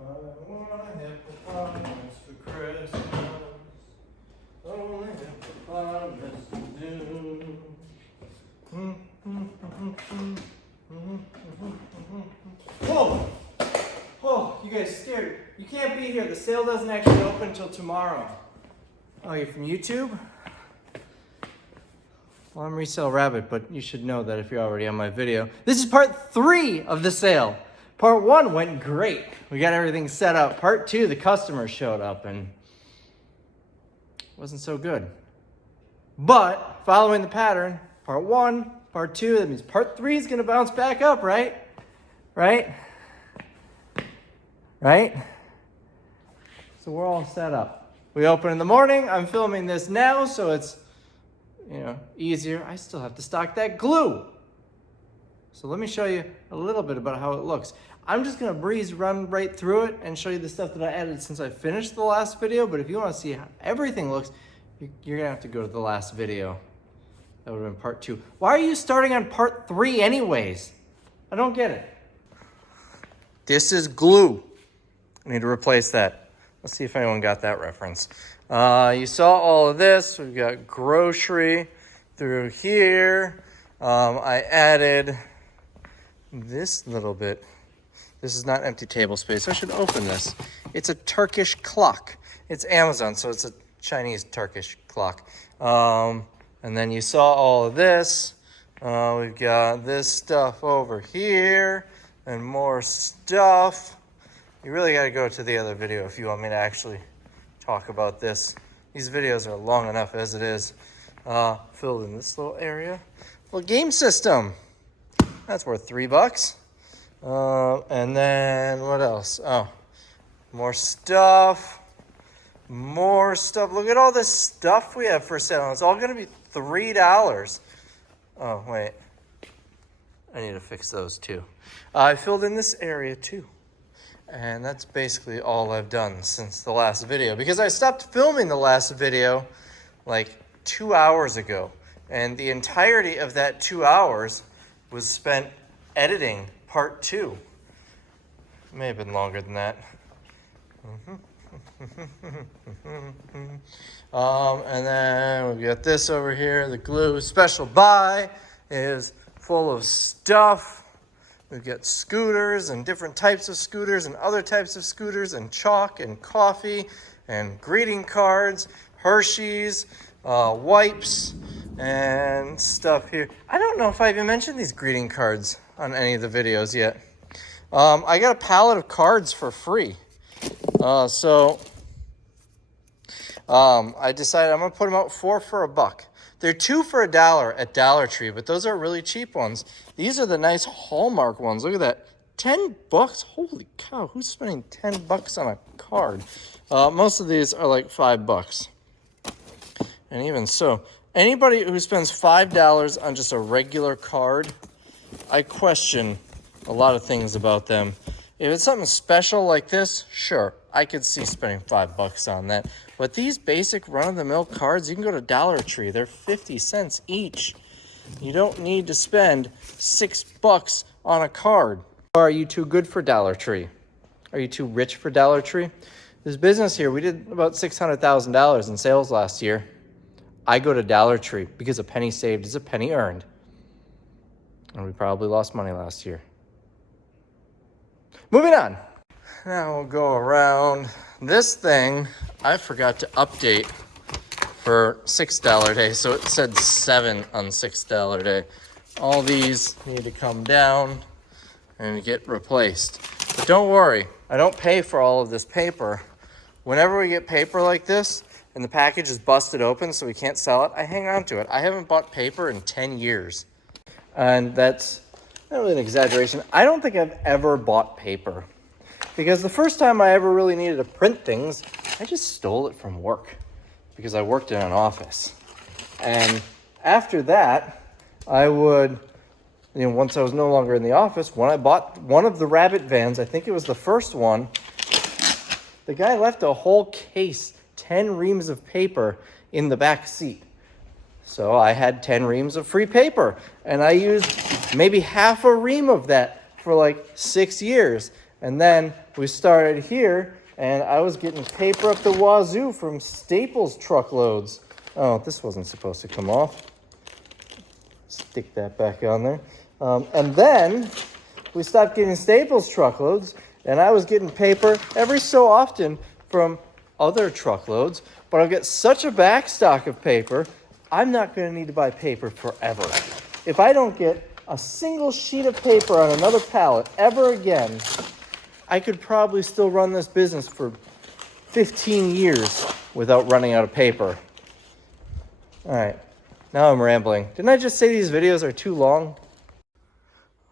I want a hippopotamus for Christmas. Only hippopotamus do. Whoa! Oh, you guys scared. You can't be here. The sale doesn't actually open until tomorrow. Oh, you're from YouTube? Well, I'm Resale Rabbit, but you should know that if you're already on my video. This is part 3 of the sale. Part 1 went great. We got everything set up. Part 2, the customer showed up and wasn't so good. But following the pattern, part 1, part 2, that means part 3 is going to bounce back up, right? Right? Right? So we're all set up. We open in the morning. I'm filming this now, so it's easier. I still have to stock that glue. So let me show you a little bit about how it looks. I'm just gonna run right through it and show you the stuff that I added since I finished the last video, but if you wanna see how everything looks, you're gonna have to go to the last video. That would've been part 2. Why are you starting on part 3 anyways? I don't get it. This is glue. I need to replace that. Let's see if anyone got that reference. You saw all of this. We've got grocery through here. I added this little bit. This is not empty table space. I should open this. It's a Turkish clock. It's Amazon, so it's a Chinese Turkish clock. And then you saw all of this. We've got this stuff over here and more stuff. You really got to go to the other video if you want me to actually talk about this. These videos are long enough as it is. Filled in this little area. Well, game system. That's worth $3. And then what else? Oh, more stuff. More stuff. Look at all this stuff we have for sale. It's all going to be $3. Oh, wait. I need to fix those too. I filled in this area too. And that's basically all I've done since the last video. Because I stopped filming the last video like 2 hours ago. And the entirety of that 2 hours was spent editing part 2. It may have been longer than that. And then we've got this over here, the glue special buy is full of stuff. We've got scooters and different types of scooters and other types of scooters and chalk and coffee and greeting cards, Hershey's, wipes, and stuff here. I don't know if I even mentioned these greeting cards on any of the videos yet. I got a pallet of cards for free. So I decided I'm going to put them out 4 for $1. They're 2 for $1 at Dollar Tree, but those are really cheap ones. These are the nice Hallmark ones. Look at that. $10? Holy cow, who's spending $10 on a card? Most of these are like $5. And even so, anybody who spends $5 on just a regular card, I question a lot of things about them. If it's something special like this, sure, I could see spending $5 on that. But these basic run-of-the-mill cards, you can go to Dollar Tree. They're 50 cents each. You don't need to spend $6 on a card. Or are you too good for Dollar Tree? Are you too rich for Dollar Tree? This business here, we did about $600,000 in sales last year. I go to Dollar Tree because a penny saved is a penny earned. And we probably lost money last year. Moving on. Now we'll go around. This thing, I forgot to update for $6 day, so it said 7 on $6 day. All these need to come down and get replaced. But don't worry, I don't pay for all of this paper. Whenever we get paper like this, and the package is busted open so we can't sell it, I hang on to it. I haven't bought paper in 10 years. And that's not really an exaggeration. I don't think I've ever bought paper. Because the first time I ever really needed to print things, I just stole it from work. Because I worked in an office. And after that, I would, once I was no longer in the office, when I bought one of the Rabbit vans, I think it was the first one, the guy left a whole case, 10 reams of paper in the back seat. So I had 10 reams of free paper. And I used maybe half a ream of that for like 6 years. And then we started here, and I was getting paper up the wazoo from Staples truckloads. Oh, this wasn't supposed to come off. Stick that back on there. And then we stopped getting Staples truckloads, and I was getting paper every so often from other truckloads, but I'll get such a backstock of paper, I'm not going to need to buy paper forever. If I don't get a single sheet of paper on another pallet ever again, I could probably still run this business for 15 years without running out of paper. All right, now I'm rambling. Didn't I just say these videos are too long?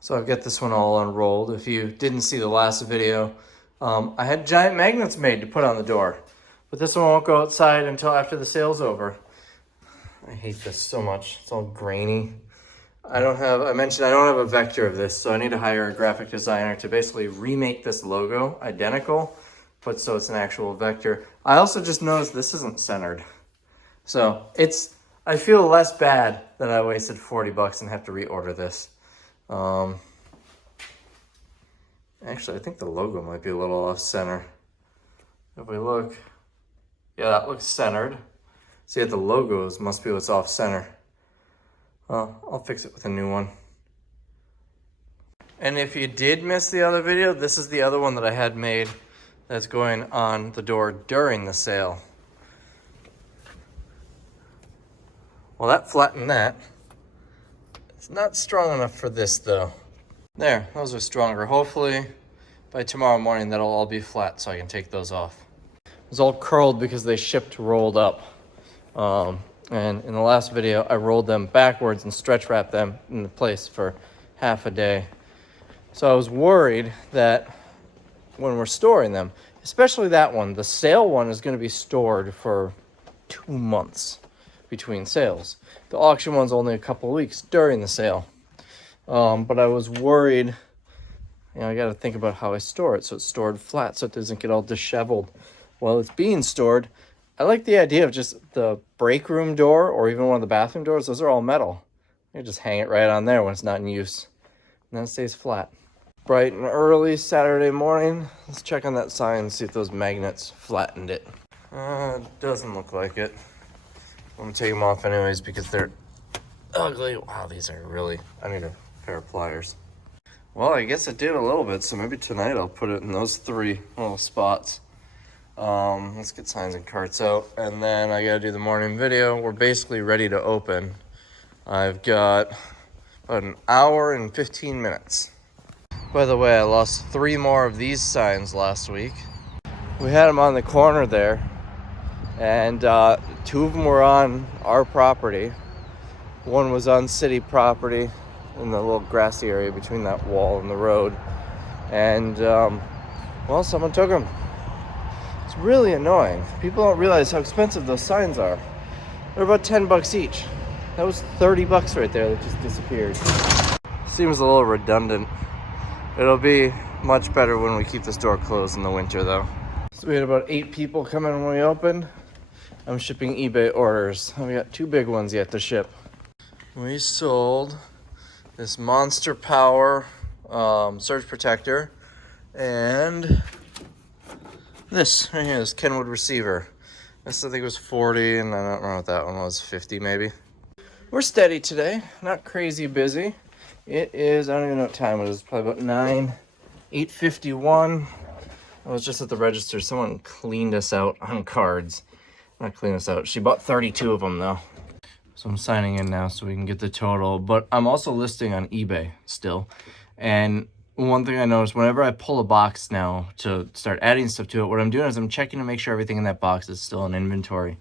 So I've got this one all unrolled. If you didn't see the last video, I had giant magnets made to put on the door. But this one won't go outside until after the sale's over. I hate this so much. It's all grainy. I mentioned I don't have a vector of this, so I need to hire a graphic designer to basically remake this logo identical, but so it's an actual vector. I also just noticed this isn't centered. So I feel less bad that I wasted $40 and have to reorder this. Actually, I think the logo might be a little off center. If we look, yeah, that looks centered. See, the logos must be what's off center. I'll fix it with a new one. And if you did miss the other video, this is the other one that I had made that's going on the door during the sale. Well, that flattened that. It's not strong enough for this though. There, those are stronger. Hopefully by tomorrow morning that'll all be flat so I can take those off. It was all curled because they shipped rolled up. And in the last video, I rolled them backwards and stretch wrapped them in place for half a day. So I was worried that when we're storing them, especially that one, the sale one is going to be stored for 2 months between sales. The auction one's only a couple of weeks during the sale. But I was worried, I got to think about how I store it so it's stored flat so it doesn't get all disheveled while it's being stored. I like the idea of just the break room door or even one of the bathroom doors. Those are all metal. You just hang it right on there when it's not in use. And then it stays flat. Bright and early Saturday morning. Let's check on that sign and see if those magnets flattened it. Doesn't look like it. I'm going to take them off anyways because they're ugly. Wow, these are really... I need a pair of pliers. Well, I guess it did a little bit, so maybe tonight I'll put it in those 3 little spots. Let's get signs and carts out, and then I gotta do the morning video. We're basically ready to open. I've got about an hour and 15 minutes. By the way, I lost 3 more of these signs last week. We had them on the corner there, and 2 of them were on our property. One was on city property in the little grassy area between that wall and the road. And, well, someone took them. It's really annoying. People don't realize how expensive those signs are. They're about $10 each. That was $30 right there that just disappeared. Seems a little redundant. It'll be much better when we keep this door closed in the winter though. So we had about 8 people come in when we opened. I'm shipping eBay orders. We got 2 big ones yet to ship. We sold this Monster Power surge protector and this right here, this Kenwood receiver. This I think was 40, and I don't remember what that one was, 50 maybe. We're steady today, not crazy busy. It is, I don't even know what time it is, probably about 8:51. I was just at the register. Someone cleaned us out on cards. Not cleaned us out. She bought 32 of them though. So I'm signing in now so we can get the total. But I'm also listing on eBay still. And one thing I noticed, whenever I pull a box now to start adding stuff to it, what I'm doing is I'm checking to make sure everything in that box is still in inventory.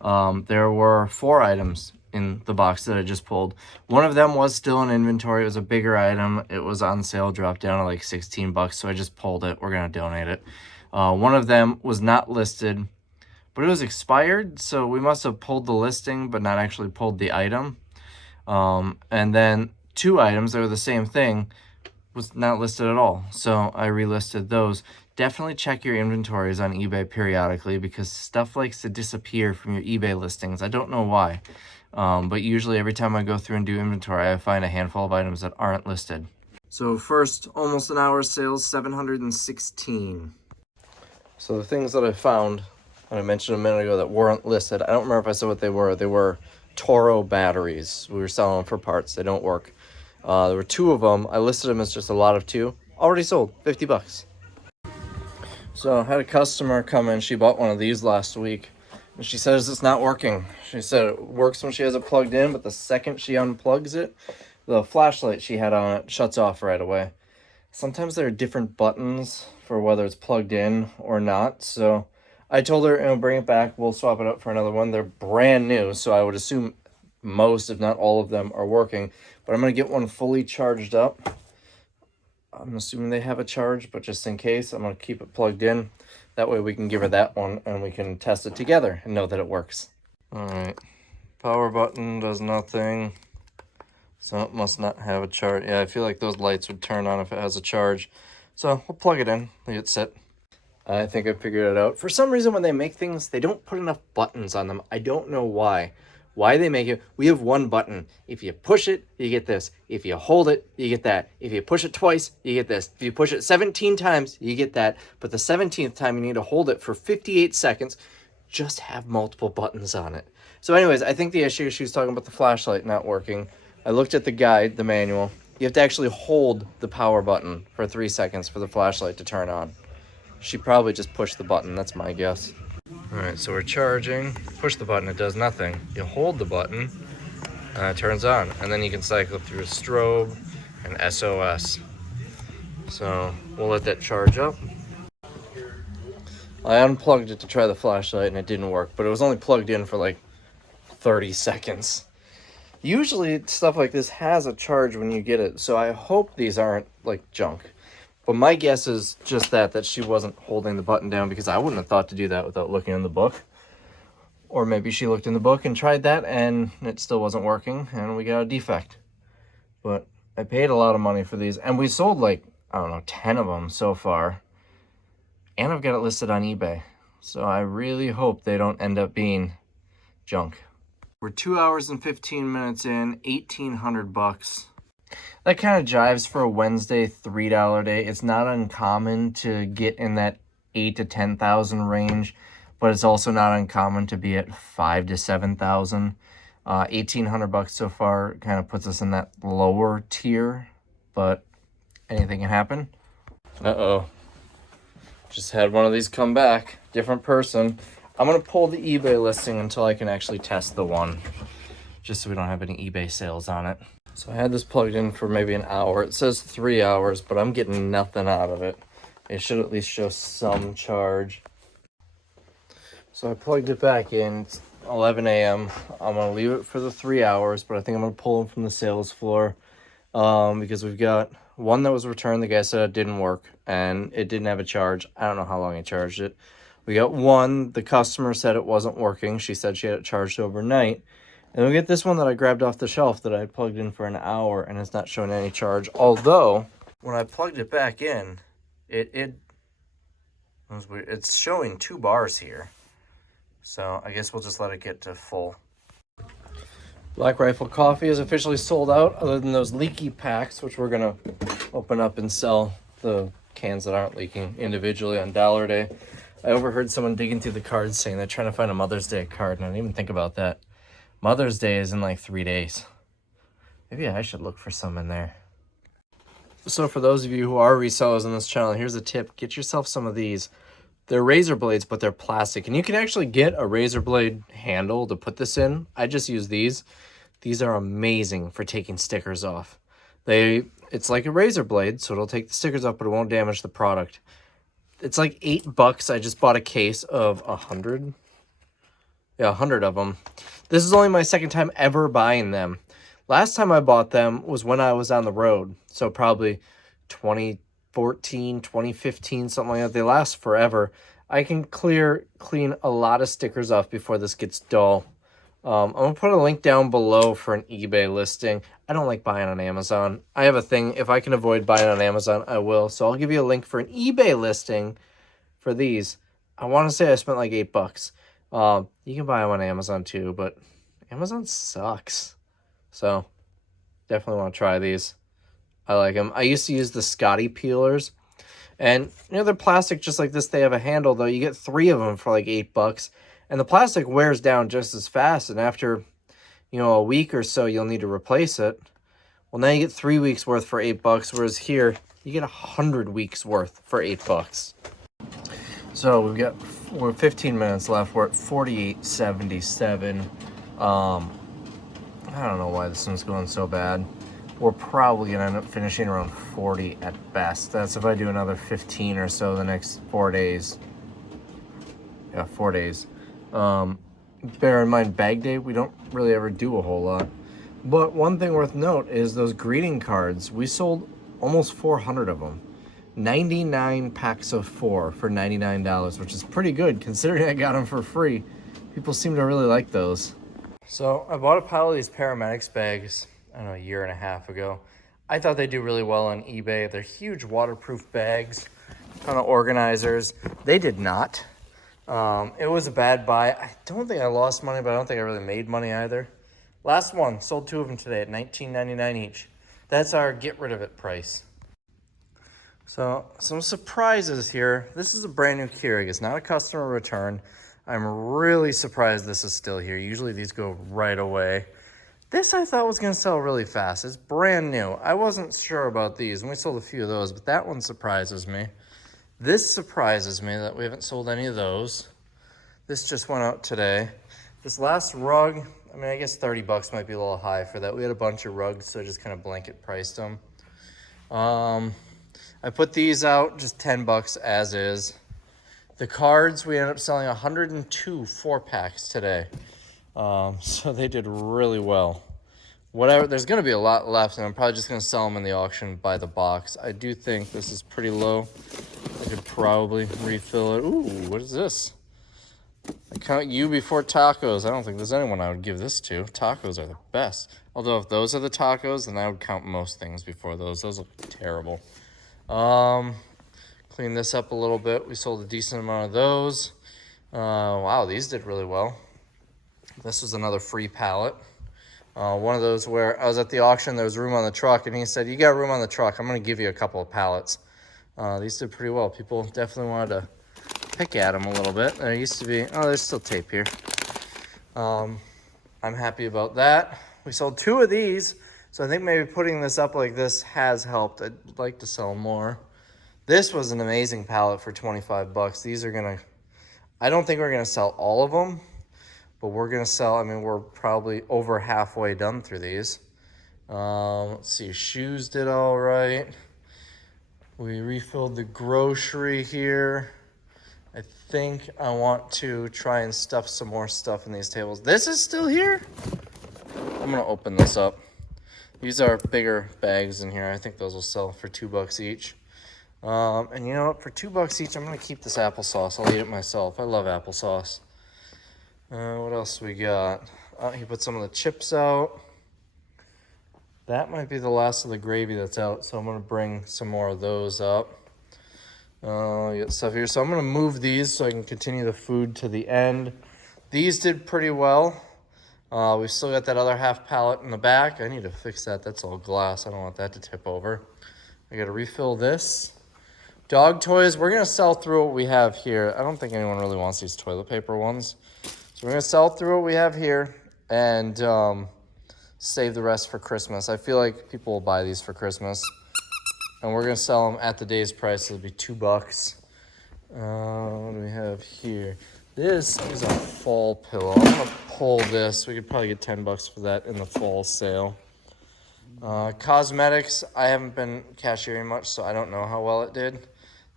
There were 4 items in the box that I just pulled. One of them was still in inventory. It was a bigger item. It was on sale, dropped down to like $16, so I just pulled it. We're gonna donate it. One of them was not listed, but it was expired, so we must have pulled the listing but not actually pulled the item. And then 2 items that were the same thing was not listed at all, so I relisted those. Definitely check your inventories on eBay periodically because stuff likes to disappear from your eBay listings. I don't know why, but usually every time I go through and do inventory, I find a handful of items that aren't listed. So first, almost an hour sales, 716. So the things that I found, that I mentioned a minute ago that weren't listed, I don't remember if I said what they were. They were Toro batteries. We were selling them for parts. They don't work. There were 2 of them. I listed them as just a lot of 2. Already sold, 50 bucks. So I had a customer come in. She bought one of these last week. And she says it's not working. She said it works when she has it plugged in, but the second she unplugs it, the flashlight she had on it shuts off right away. Sometimes there are different buttons for whether it's plugged in or not. So I told her, bring it back. We'll swap it out for another one. They're brand new, so I would assume most, if not all of them, are working. But I'm going to get one fully charged up. I'm assuming they have a charge, but just in case, I'm going to keep it plugged in. That way we can give her that one and we can test it together and know that it works. All right. Power button does nothing. So it must not have a charge. Yeah, I feel like those lights would turn on if it has a charge. So we'll plug it in, leave it sit. I think I figured it out. For some reason, when they make things, they don't put enough buttons on them. I don't know why. Why they make it. We have one button. If you push it, you get this. If you hold it, you get that. If you push it twice, you get this. If you push it 17 times, you get that. But the 17th time, you need to hold it for 58 seconds. Just have multiple buttons on it. So anyways, I think the issue, she was talking about the flashlight not working. I looked at the guide, the manual. You have to actually hold the power button for 3 seconds for the flashlight to turn on. She probably just pushed the button, that's my guess. All right, so we're charging. Push the button, it does nothing. You hold the button, and it turns on. And then you can cycle through a strobe and SOS. So we'll let that charge up. I unplugged it to try the flashlight and it didn't work, but it was only plugged in for like 30 seconds. Usually stuff like this has a charge when you get it, so I hope these aren't like junk. But my guess is just that she wasn't holding the button down, because I wouldn't have thought to do that without looking in the book. Or maybe she looked in the book and tried that and it still wasn't working and we got a defect. But I paid a lot of money for these and we sold like, I don't know, 10 of them so far. And I've got it listed on eBay. So I really hope they don't end up being junk. We're 2 hours and 15 minutes in, 1,800 bucks. That kind of jives for a Wednesday $3 day. It's not uncommon to get in that 8 to 10,000 range, but it's also not uncommon to be at 5 to 7,000. 1,800 bucks so far kind of puts us in that lower tier, but anything can happen. Uh-oh. Just had one of these come back. Different person. I'm going to pull the eBay listing until I can actually test the one, just so we don't have any eBay sales on it. So I had this plugged in for maybe an hour. It says 3 hours, but I'm getting nothing out of it. It should at least show some charge. So I plugged it back in. It's 11 a.m. I'm going to leave it for the 3 hours, but I think I'm going to pull them from the sales floor because we've got one that was returned. The guy said it didn't work, and it didn't have a charge. I don't know how long he charged it. We got one, the customer said it wasn't working. She said she had it charged overnight. And we get this one that I grabbed off the shelf that I plugged in for an hour, and it's not showing any charge. Although, when I plugged it back in, it was weird. It's showing 2 bars here. So I guess we'll just let it get to full. Black Rifle Coffee is officially sold out, other than those leaky packs, which we're going to open up and sell the cans that aren't leaking individually on Dollar Day. I overheard someone digging through the cards saying they're trying to find a Mother's Day card, and I didn't even think about that. Mother's Day is in like 3 days. Maybe I should look for some in there. So for those of you who are resellers on this channel, here's a tip. Get yourself some of these. They're razor blades, but they're plastic. And you can actually get a razor blade handle to put this in. I just use these. These are amazing for taking stickers off. It's like a razor blade, so it'll take the stickers off, but it won't damage the product. It's like $8. I just bought a case of 100. Yeah, 100 of them. This is only my second time ever buying them. Last time I bought them was when I was on the road. So probably 2014, 2015, something like that. They last forever. I can clean a lot of stickers off before this gets dull. I'm going to put a link down below for an eBay listing. I don't like buying on Amazon. I have a thing. If I can avoid buying on Amazon, I will. So I'll give you a link for an eBay listing for these. I want to say I spent like $8. You can buy them on Amazon too, but Amazon sucks. So definitely want to try these. I like them. I used to use the Scotty peelers. And, you know, they're plastic just like this. They have a handle, though. You get 3 of them for like $8. And the plastic wears down just as fast. And after, you know, a week or so, you'll need to replace it. Well, now you get 3 weeks worth for $8, whereas here, you get 100 weeks worth for $8. So we're 15 minutes left. We're at 48.77. I don't know why this one's going so bad. We're probably gonna end up finishing around 40 at best. That's if I do another 15 or so the next 4 days. Yeah, 4 days. Bear in mind, bag day, we don't really ever do a whole lot. But one thing worth note is those greeting cards. We sold almost 400 of them. 99 packs of 4 for $99, which is pretty good considering I got them for free. People seem to really like those. So I bought a pile of these paramedics bags, I don't know, a year and a half ago. I thought they do really well on eBay. They're huge waterproof bags, kind of organizers. They did not. It was a bad buy. I don't think I lost money, but I don't think I really made money either. Last one, sold 2 of them today at $19.99 each. That's our get rid of it price. So some surprises here. This is a brand new Keurig. It's not a customer return. I'm really surprised this is still here. Usually these go right away. This I thought was gonna sell really fast. It's brand new. I wasn't sure about these, and we sold a few of those, but that one surprises me. This surprises me that we haven't sold any of those. This just went out today. This last rug, I mean, I guess $30 might be a little high for that. We had a bunch of rugs, so I just kind of blanket priced them. I put these out just $10 as is. The cards, we ended up selling 102 4-packs today. So they did really well. Whatever, there's gonna be a lot left, and I'm probably just gonna sell them in the auction by the box. I do think this is pretty low. I could probably refill it. Ooh, what is this? I count you before tacos. I don't think there's anyone I would give this to. Tacos are the best. Although if those are the tacos, then I would count most things before those. Those look terrible. Clean this up a little bit. We sold a decent amount of those. Wow, these did really well. This was another free pallet. One of those where I was at the auction, there was room on the truck, and he said, you got room on the truck, I'm gonna give you a couple of pallets. These did pretty well. People definitely wanted to pick at them a little bit. There used to be, oh, there's still tape here. I'm happy about that. We sold 2 of these, so I think maybe putting this up like this has helped. I'd like to sell more. This was an amazing pallet for $25. These are gonna, I don't think we're gonna sell all of them, but we're gonna sell, I mean, we're probably over halfway done through these. Let's see, shoes did all right. We refilled the grocery here. I think I want to try and stuff some more stuff in these tables. This is still here? I'm gonna open this up. These are bigger bags in here. I think those will sell for $2 each. And you know what? For $2 each, I'm gonna keep this applesauce. I'll eat it myself. I love applesauce. What else we got? He put some of the chips out. That might be the last of the gravy that's out, so I'm gonna bring some more of those up. You got stuff here. So I'm gonna move these so I can continue the food to the end. These did pretty well. We've still got that other half pallet in the back. I need to fix that. That's all glass. I don't want that to tip over. I gotta refill this. Dog toys, we're gonna sell through what we have here. I don't think anyone really wants these toilet paper ones. So we're gonna sell through what we have here and save the rest for Christmas. I feel like people will buy these for Christmas. And we're gonna sell them at the day's price. It'll be $2. What do we have here? This is a fall pillow. I'm gonna pull this. We could probably get $10 for that in the fall sale. Cosmetics, I haven't been cashiering much, so I don't know how well it did.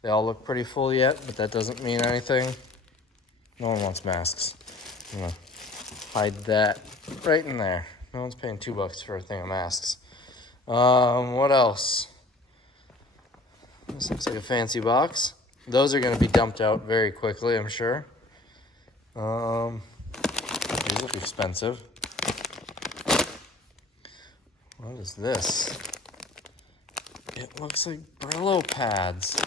They all look pretty full yet, but that doesn't mean anything. No one wants masks. I'm gonna hide that right in there. No one's paying $2 for a thing of masks. What else? This looks like a fancy box. Those are gonna be dumped out very quickly, I'm sure. These look expensive. What is this? It looks like Brillo pads.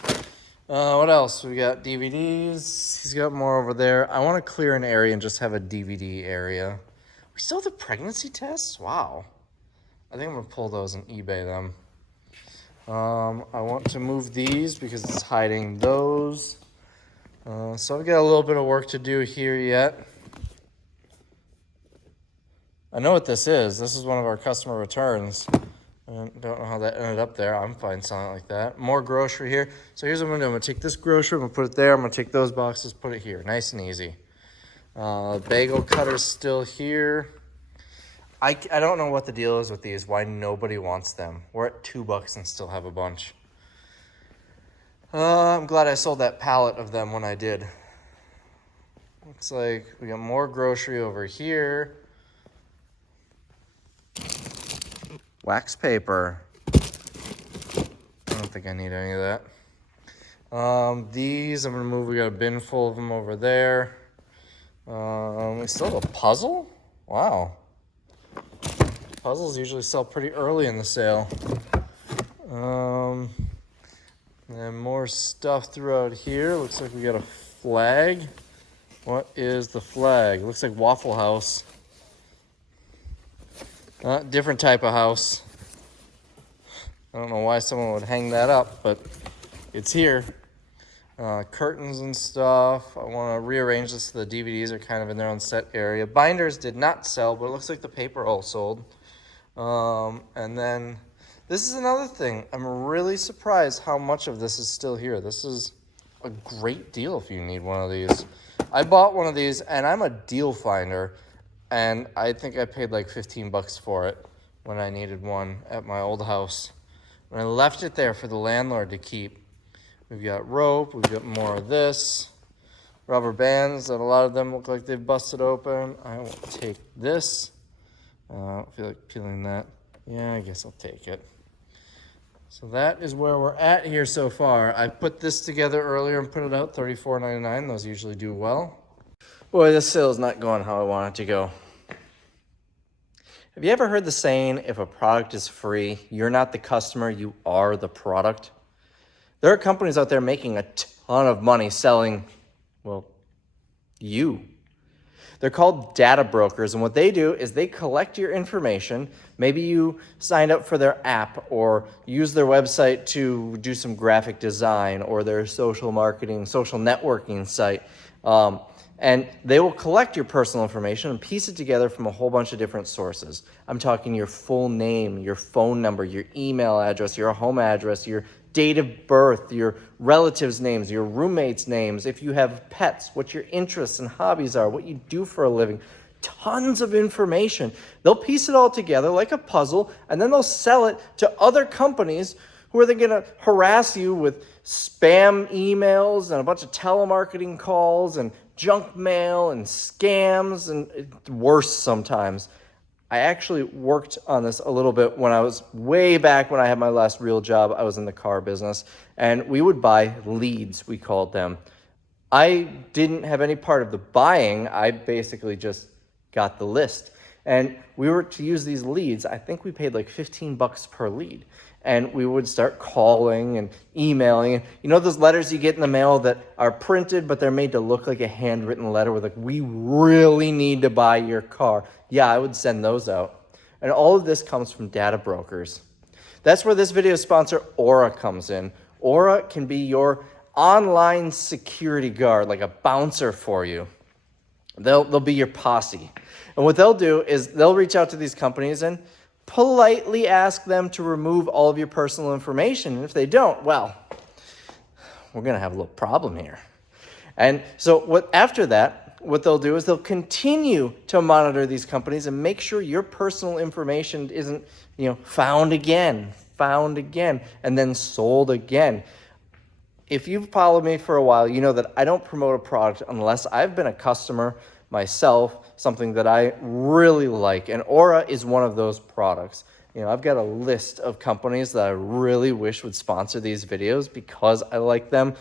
What else? We got DVDs. He's got more over there. I want to clear an area and just have a DVD area. We still have the pregnancy tests? Wow. I think I'm going to pull those and eBay them. I want to move these because it's hiding those. So I've got a little bit of work to do here yet. I know what this is. This is one of our customer returns. I don't know how that ended up there. I'm fine selling it like that. More grocery here. So here's what I'm gonna do. I'm gonna take this grocery, I'm gonna put it there. I'm gonna take those boxes, put it here. Nice and easy. Bagel cutter's still here. I don't know what the deal is with these, why nobody wants them. We're at $2 and still have a bunch. I'm glad I sold that pallet of them when I did. Looks like we got more grocery over here. Wax paper. I don't think I need any of that. These I'm gonna move. We got a bin full of them over there. We still have a puzzle? Wow. Puzzles usually sell pretty early in the sale. And more stuff throughout here. Looks like we got a flag. What is the flag? Looks like Waffle House. Different type of house. I don't know why someone would hang that up, but it's here. Curtains and stuff. I want to rearrange this so the DVDs are kind of in their own set area. Binders did not sell, but it looks like the paper all sold. And then this is another thing. I'm really surprised how much of this is still here. This is a great deal if you need one of these. I bought one of these, and I'm a deal finder. And I think I paid like $15 for it when I needed one at my old house. And I left it there for the landlord to keep. We've got rope, we've got more of this. Rubber bands that a lot of them look like they've busted open. I will take this. I don't feel like peeling that. Yeah, I guess I'll take it. So that is where we're at here so far. I put this together earlier and put it out $34.99. Those usually do well. Boy, this sale's not going how I want it to go. Have you ever heard the saying, if a product is free, you're not the customer, you are the product? There are companies out there making a ton of money selling, well, you. They're called data brokers, and what they do is they collect your information. Maybe you signed up for their app or use their website to do some graphic design or their social marketing, social networking site. And they will collect your personal information and piece it together from a whole bunch of different sources. I'm talking your full name, your phone number, your email address, your home address, your date of birth, your relatives' names, your roommates' names, if you have pets, what your interests and hobbies are, what you do for a living. Tons of information. They'll piece it all together like a puzzle, and then they'll sell it to other companies who are then going to harass you with spam emails and a bunch of telemarketing calls and junk mail and scams and worse sometimes. I actually worked on this a little bit when I was way back when I had my last real job. I was in the car business, and we would buy leads, we called them. I didn't have any part of the buying. I basically just got the list. And we were to use these leads. I think we paid like $15 per lead. And we would start calling and emailing. You know those letters you get in the mail that are printed, but they're made to look like a handwritten letter with like, we really need to buy your car. Yeah, I would send those out. And all of this comes from data brokers. That's where this video sponsor, Aura, comes in. Aura can be your online security guard, like a bouncer for you. They'll be your posse. And what they'll do is they'll reach out to these companies and politely ask them to remove all of your personal information. And if they don't, well, we're going to have a little problem here. And so after that, what they'll do is they'll continue to monitor these companies and make sure your personal information isn't, found again, and then sold again. If you've followed me for a while, you know that I don't promote a product unless I've been a customer myself, something that I really like. And Aura is one of those products. I've got a list of companies that I really wish would sponsor these videos because I like them,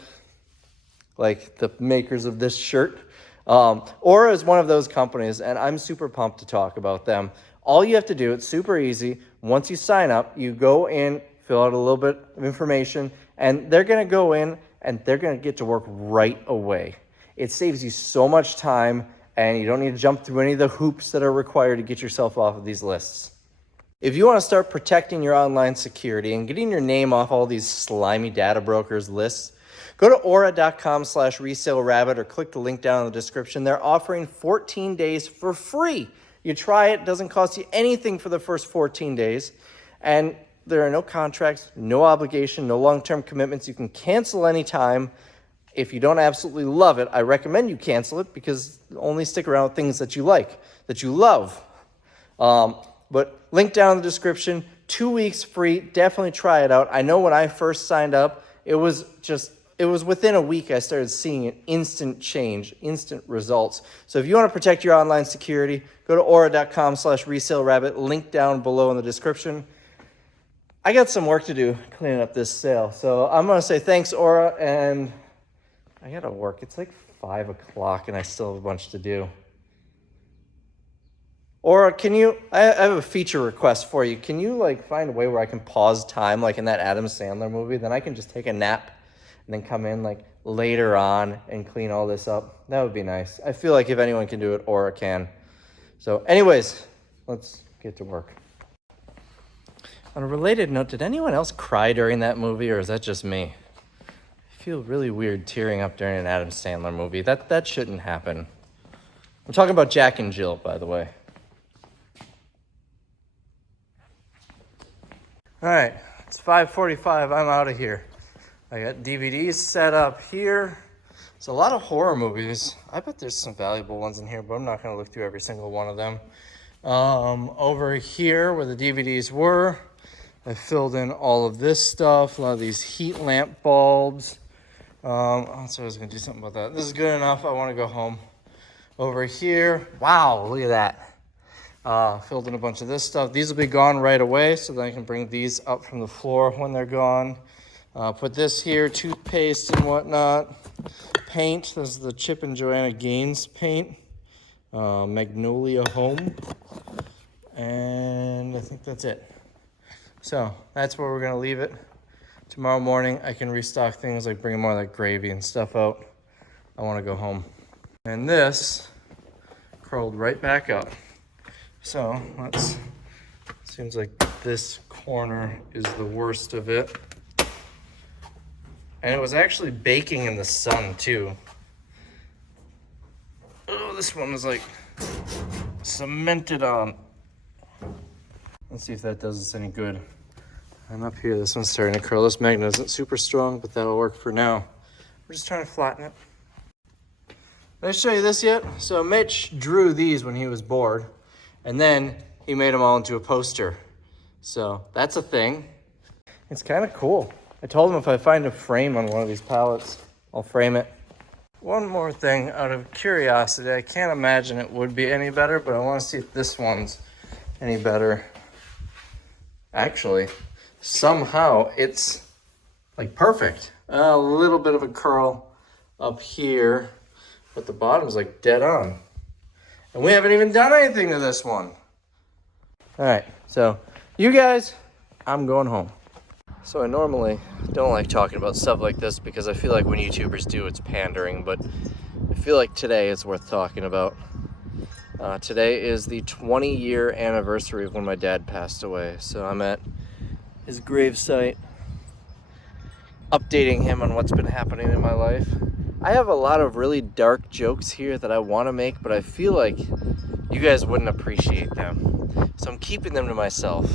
like the makers of this shirt. Aura is one of those companies, and I'm super pumped to talk about them. All you have to do, it's super easy. Once you sign up, you go in, fill out a little bit of information, and they're going to go in and they're going to get to work right away. It saves you so much time, and you don't need to jump through any of the hoops that are required to get yourself off of these lists. If you want to start protecting your online security and getting your name off all these slimy data brokers lists, go to aura.com/resale rabbit or click the link down in the description. They're offering 14 days for free. You try it, doesn't cost you anything for the first 14 days. And there are no contracts, no obligation, no long-term commitments. You can cancel anytime. If you don't absolutely love it, I recommend you cancel it because only stick around with things that you like, that you love. But link down in the description, 2 weeks free. Definitely try it out. I know when I first signed up, it was within a week I started seeing an instant change, instant results. So if you want to protect your online security, go to aura.com/resale rabbit, link down below in the description. I got some work to do cleaning up this sale. So I'm going to say thanks, Aura, and I got to work. It's like 5 o'clock and I still have a bunch to do. Or I have a feature request for you. Can you find a way where I can pause time like in that Adam Sandler movie? Then I can just take a nap and then come in later on and clean all this up. That would be nice. I feel like if anyone can do it, Aura can. So anyways, let's get to work. On a related note, did anyone else cry during that movie or is that just me? I feel really weird tearing up during an Adam Sandler movie. That shouldn't happen. I'm talking about Jack and Jill, by the way. All right, it's 5:45. I'm out of here. I got DVDs set up here. It's a lot of horror movies. I bet there's some valuable ones in here, but I'm not going to look through every single one of them. Over here where the DVDs were, I filled in all of this stuff, a lot of these heat lamp bulbs. So I was going to do something about that. This is good enough. I want to go home. Over here, wow, look at that. Filled in a bunch of this stuff. These will be gone right away, so then I can bring these up from the floor when they're gone. Put this here, toothpaste and whatnot. Paint, this is the Chip and Joanna Gaines paint. Magnolia Home. And I think that's it. So that's where we're going to leave it. Tomorrow morning, I can restock things like bringing more of that gravy and stuff out. I want to go home. And this curled right back up. So seems like this corner is the worst of it. And it was actually baking in the sun too. Oh, this one was cemented on. Let's see if that does us any good. I'm up here, this one's starting to curl. This magnet isn't super strong, but that'll work for now. We're just trying to flatten it. Did I show you this yet? So Mitch drew these when he was bored. And then he made them all into a poster. So that's a thing. It's kind of cool. I told him if I find a frame on one of these pallets, I'll frame it. One more thing out of curiosity. I can't imagine it would be any better, but I want to see if this one's any better. Actually, somehow it's perfect. A little bit of a curl up here, but the bottom's dead on. And we haven't even done anything to this one. All right, so you guys, I'm going home. So I normally don't like talking about stuff like this because I feel like when YouTubers do, it's pandering, but I feel like today it's worth talking about. Today is the 20-year anniversary of when my dad passed away. So I'm at his gravesite, updating him on what's been happening in my life. I have a lot of really dark jokes here that I want to make, but I feel like you guys wouldn't appreciate them. So I'm keeping them to myself.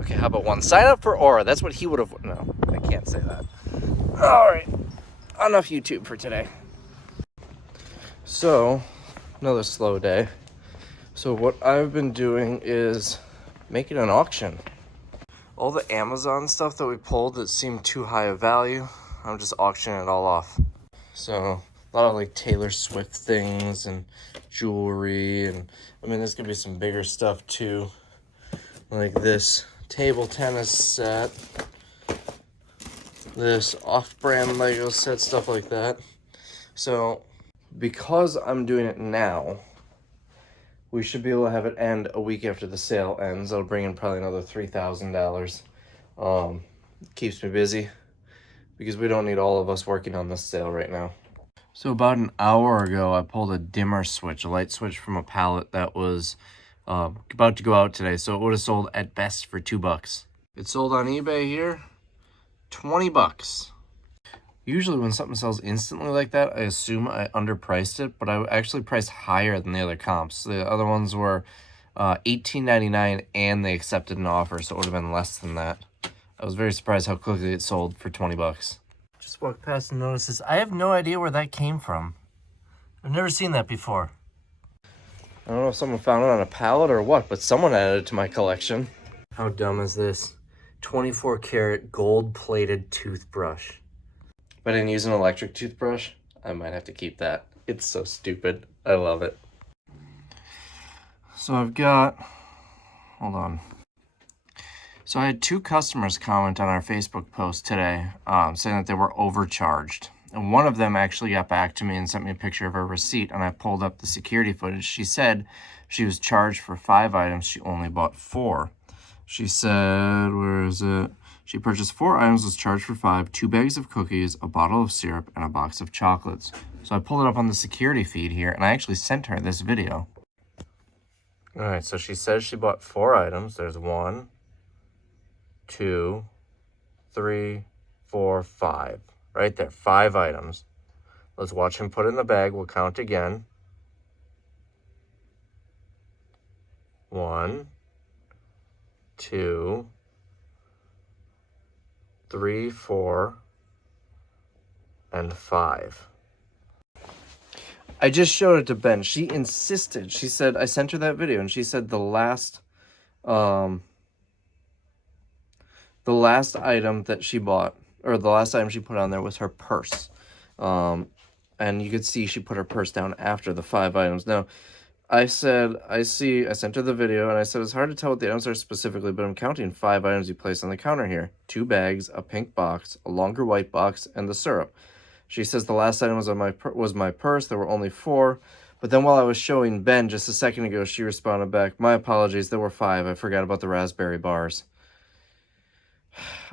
Okay, how about one? Sign up for Aura. That's what he would have... No, I can't say that. All right. Enough YouTube for today. So, another slow day. So what I've been doing is making an auction. All the Amazon stuff that we pulled that seemed too high of value, I'm just auctioning it all off. So a lot of Taylor Swift things and jewelry, and there's gonna be some bigger stuff too, like this table tennis set, this off-brand Lego set, stuff like that. So because I'm doing it now, we should be able to have it end a week after the sale ends. That'll bring in probably another $3,000. Keeps me busy because we don't need all of us working on this sale right now. So about an hour ago, I pulled a dimmer switch, a light switch from a pallet that was about to go out today, so it would have sold at best for $2. It sold on eBay here, $20. Usually when something sells instantly like that, I assume I underpriced it, but I actually priced higher than the other comps. The other ones were $18.99 and they accepted an offer, so it would have been less than that. I was very surprised how quickly it sold for $20. Just walked past and noticed this. I have no idea where that came from. I've never seen that before. I don't know if someone found it on a pallet or what, but someone added it to my collection. How dumb is this? 24 karat gold plated toothbrush. If I didn't use an electric toothbrush, I might have to keep that. It's so stupid. I love it. So I've got, hold on. So I had 2 customers comment on our Facebook post today saying that they were overcharged. And one of them actually got back to me and sent me a picture of her receipt, and I pulled up the security footage. She said she was charged for 5 items. She only bought 4. She said, where is it? She purchased 4 items, was charged for 5, 2 bags of cookies, a bottle of syrup, and a box of chocolates. So I pulled it up on the security feed here, and I actually sent her this video. All right, so she says she bought 4 items. There's 1, 2, 3, 4, 5. Right there, 5 items. Let's watch him put it in the bag. We'll count again. 1, 2, 3, 4, and 5. I just showed it to Ben. She insisted. She said, I sent her that video, and she said the last item that she bought, or the last item she put on there, was her purse. And you could see she put her purse down after the 5 items. Now, I said, I sent her the video, and I said, it's hard to tell what the items are specifically, but I'm counting 5 items you placed on the counter here. 2 bags, a pink box, a longer white box, and the syrup. She says the last item was my purse. There were only 4. But then while I was showing Ben just a second ago, she responded back, my apologies, there were 5. I forgot about the raspberry bars.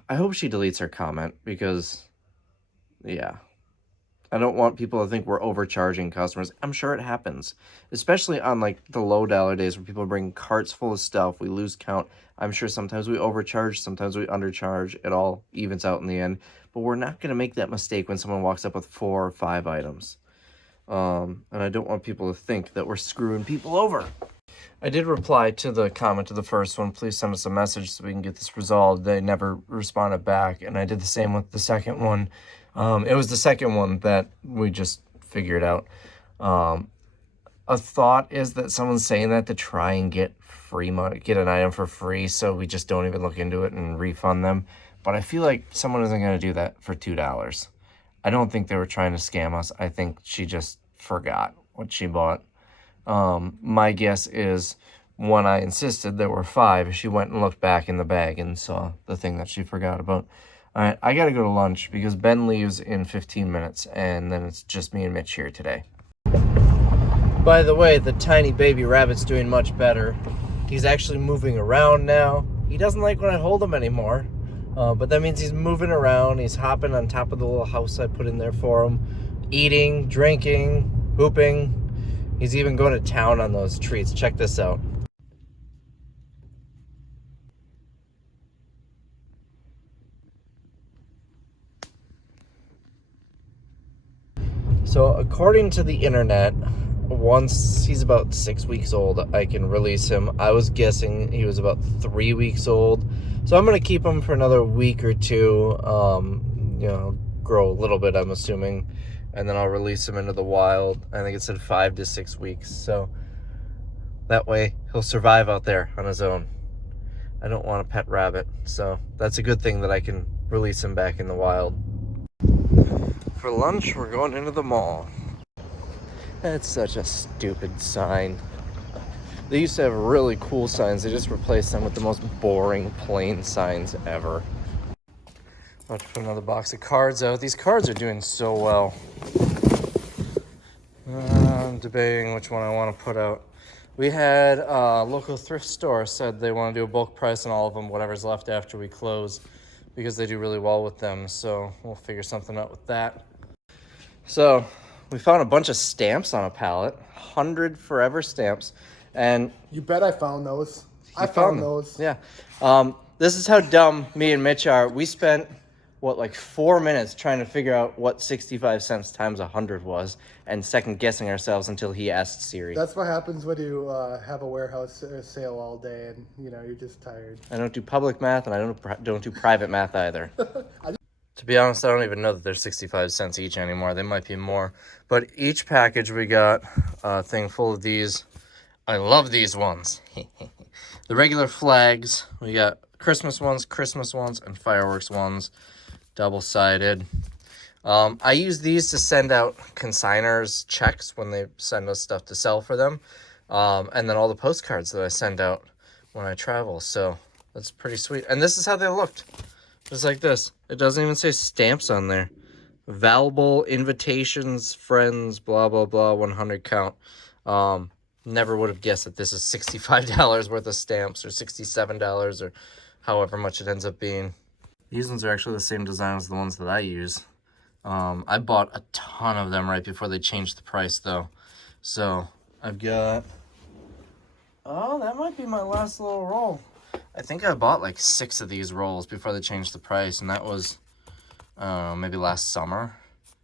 I hope she deletes her comment because, yeah. I don't want people to think we're overcharging customers. I'm sure it happens, especially on like the low dollar days where people bring carts full of stuff. We lose count. I'm sure sometimes we overcharge, sometimes we undercharge. It all evens out in the end. But we're not going to make that mistake when someone walks up with 4 or 5 items. And I don't want people to think that we're screwing people over. I did reply to the comment to the first one. Please send us a message so we can get this resolved. They never responded back. And I did the same with the second one. It was the second one that we just figured out. A thought is that someone's saying that to try and get free money, get an item for free, so we just don't even look into it and refund them. But I feel like someone isn't going to do that for $2. I don't think they were trying to scam us. I think she just forgot what she bought. My guess is when I insisted there were 5, she went and looked back in the bag and saw the thing that she forgot about. All right, I got to go to lunch because Ben leaves in 15 minutes, and then it's just me and Mitch here today. By the way, the tiny baby rabbit's doing much better. He's actually moving around now. He doesn't like when I hold him anymore, but that means he's moving around. He's hopping on top of the little house I put in there for him, eating, drinking, pooping. He's even going to town on those treats. Check this out. So according to the internet, once he's about 6 weeks old, I can release him. I was guessing he was about 3 weeks old. So I'm going to keep him for another week or 2, grow a little bit, I'm assuming. And then I'll release him into the wild. I think it said 5 to 6 weeks. So that way he'll survive out there on his own. I don't want a pet rabbit. So that's a good thing that I can release him back in the wild. For lunch, we're going into the mall. That's such a stupid sign. They used to have really cool signs. They just replaced them with the most boring, plain signs ever. About to put another box of cards out. These cards are doing so well. I'm debating which one I want to put out. We had a local thrift store said they want to do a bulk price on all of them, whatever's left after we close, because they do really well with them. So we'll figure something out with that. So we found a bunch of stamps on a pallet, 100 forever stamps. And You bet I found those. I found those. Yeah. This is how dumb me and Mitch are. We spent, what, like 4 minutes trying to figure out what 65 cents times 100 was and second guessing ourselves until he asked Siri. That's what happens when you have a warehouse sale all day and, you're just tired. I don't do public math and I don't do private math either. To be honest, I don't even know that they're 65 cents each anymore. They might be more. But each package we got a thing full of these. I love these ones. The regular flags. We got Christmas ones, and fireworks ones. Double-sided. I use these to send out consigners checks when they send us stuff to sell for them. And then all the postcards that I send out when I travel. So that's pretty sweet. And this is how they looked. Just like this. It doesn't even say stamps on there. Valuable invitations, friends, blah, blah, blah, 100 count. Never would have guessed that this is $65 worth of stamps or $67 or however much it ends up being. These ones are actually the same design as the ones that I use. I bought a ton of them right before they changed the price though. So I've got, oh, that might be my last little roll. I think I bought like 6 of these rolls before they changed the price, and that was, maybe last summer.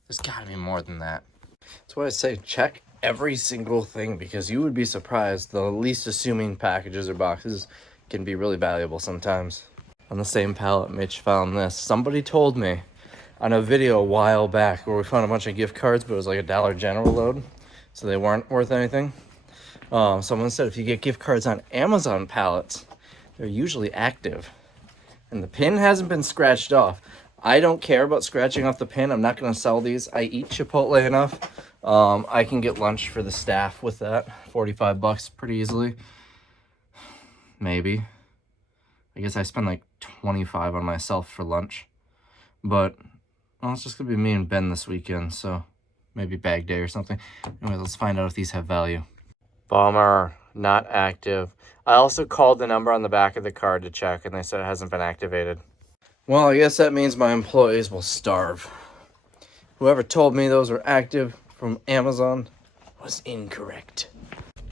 There's gotta be more than that. That's why I say check every single thing, because you would be surprised. The least assuming packages or boxes can be really valuable sometimes. On the same pallet, Mitch found this. Somebody told me on a video a while back where we found a bunch of gift cards, but it was like a Dollar General load, so they weren't worth anything. Someone said if you get gift cards on Amazon pallets, they're usually active. And the pin hasn't been scratched off. I don't care about scratching off the pin. I'm not going to sell these. I eat Chipotle enough. I can get lunch for the staff with that. 45 bucks pretty easily. Maybe. I guess I spend like 25 on myself for lunch. But, well, it's just going to be me and Ben this weekend. So maybe bag day or something. Anyway, let's find out if these have value. Bummer. Not active. I also called the number on the back of the card to check, and they said it hasn't been activated. Well, I guess that means my employees will starve. Whoever told me those were active from Amazon was incorrect.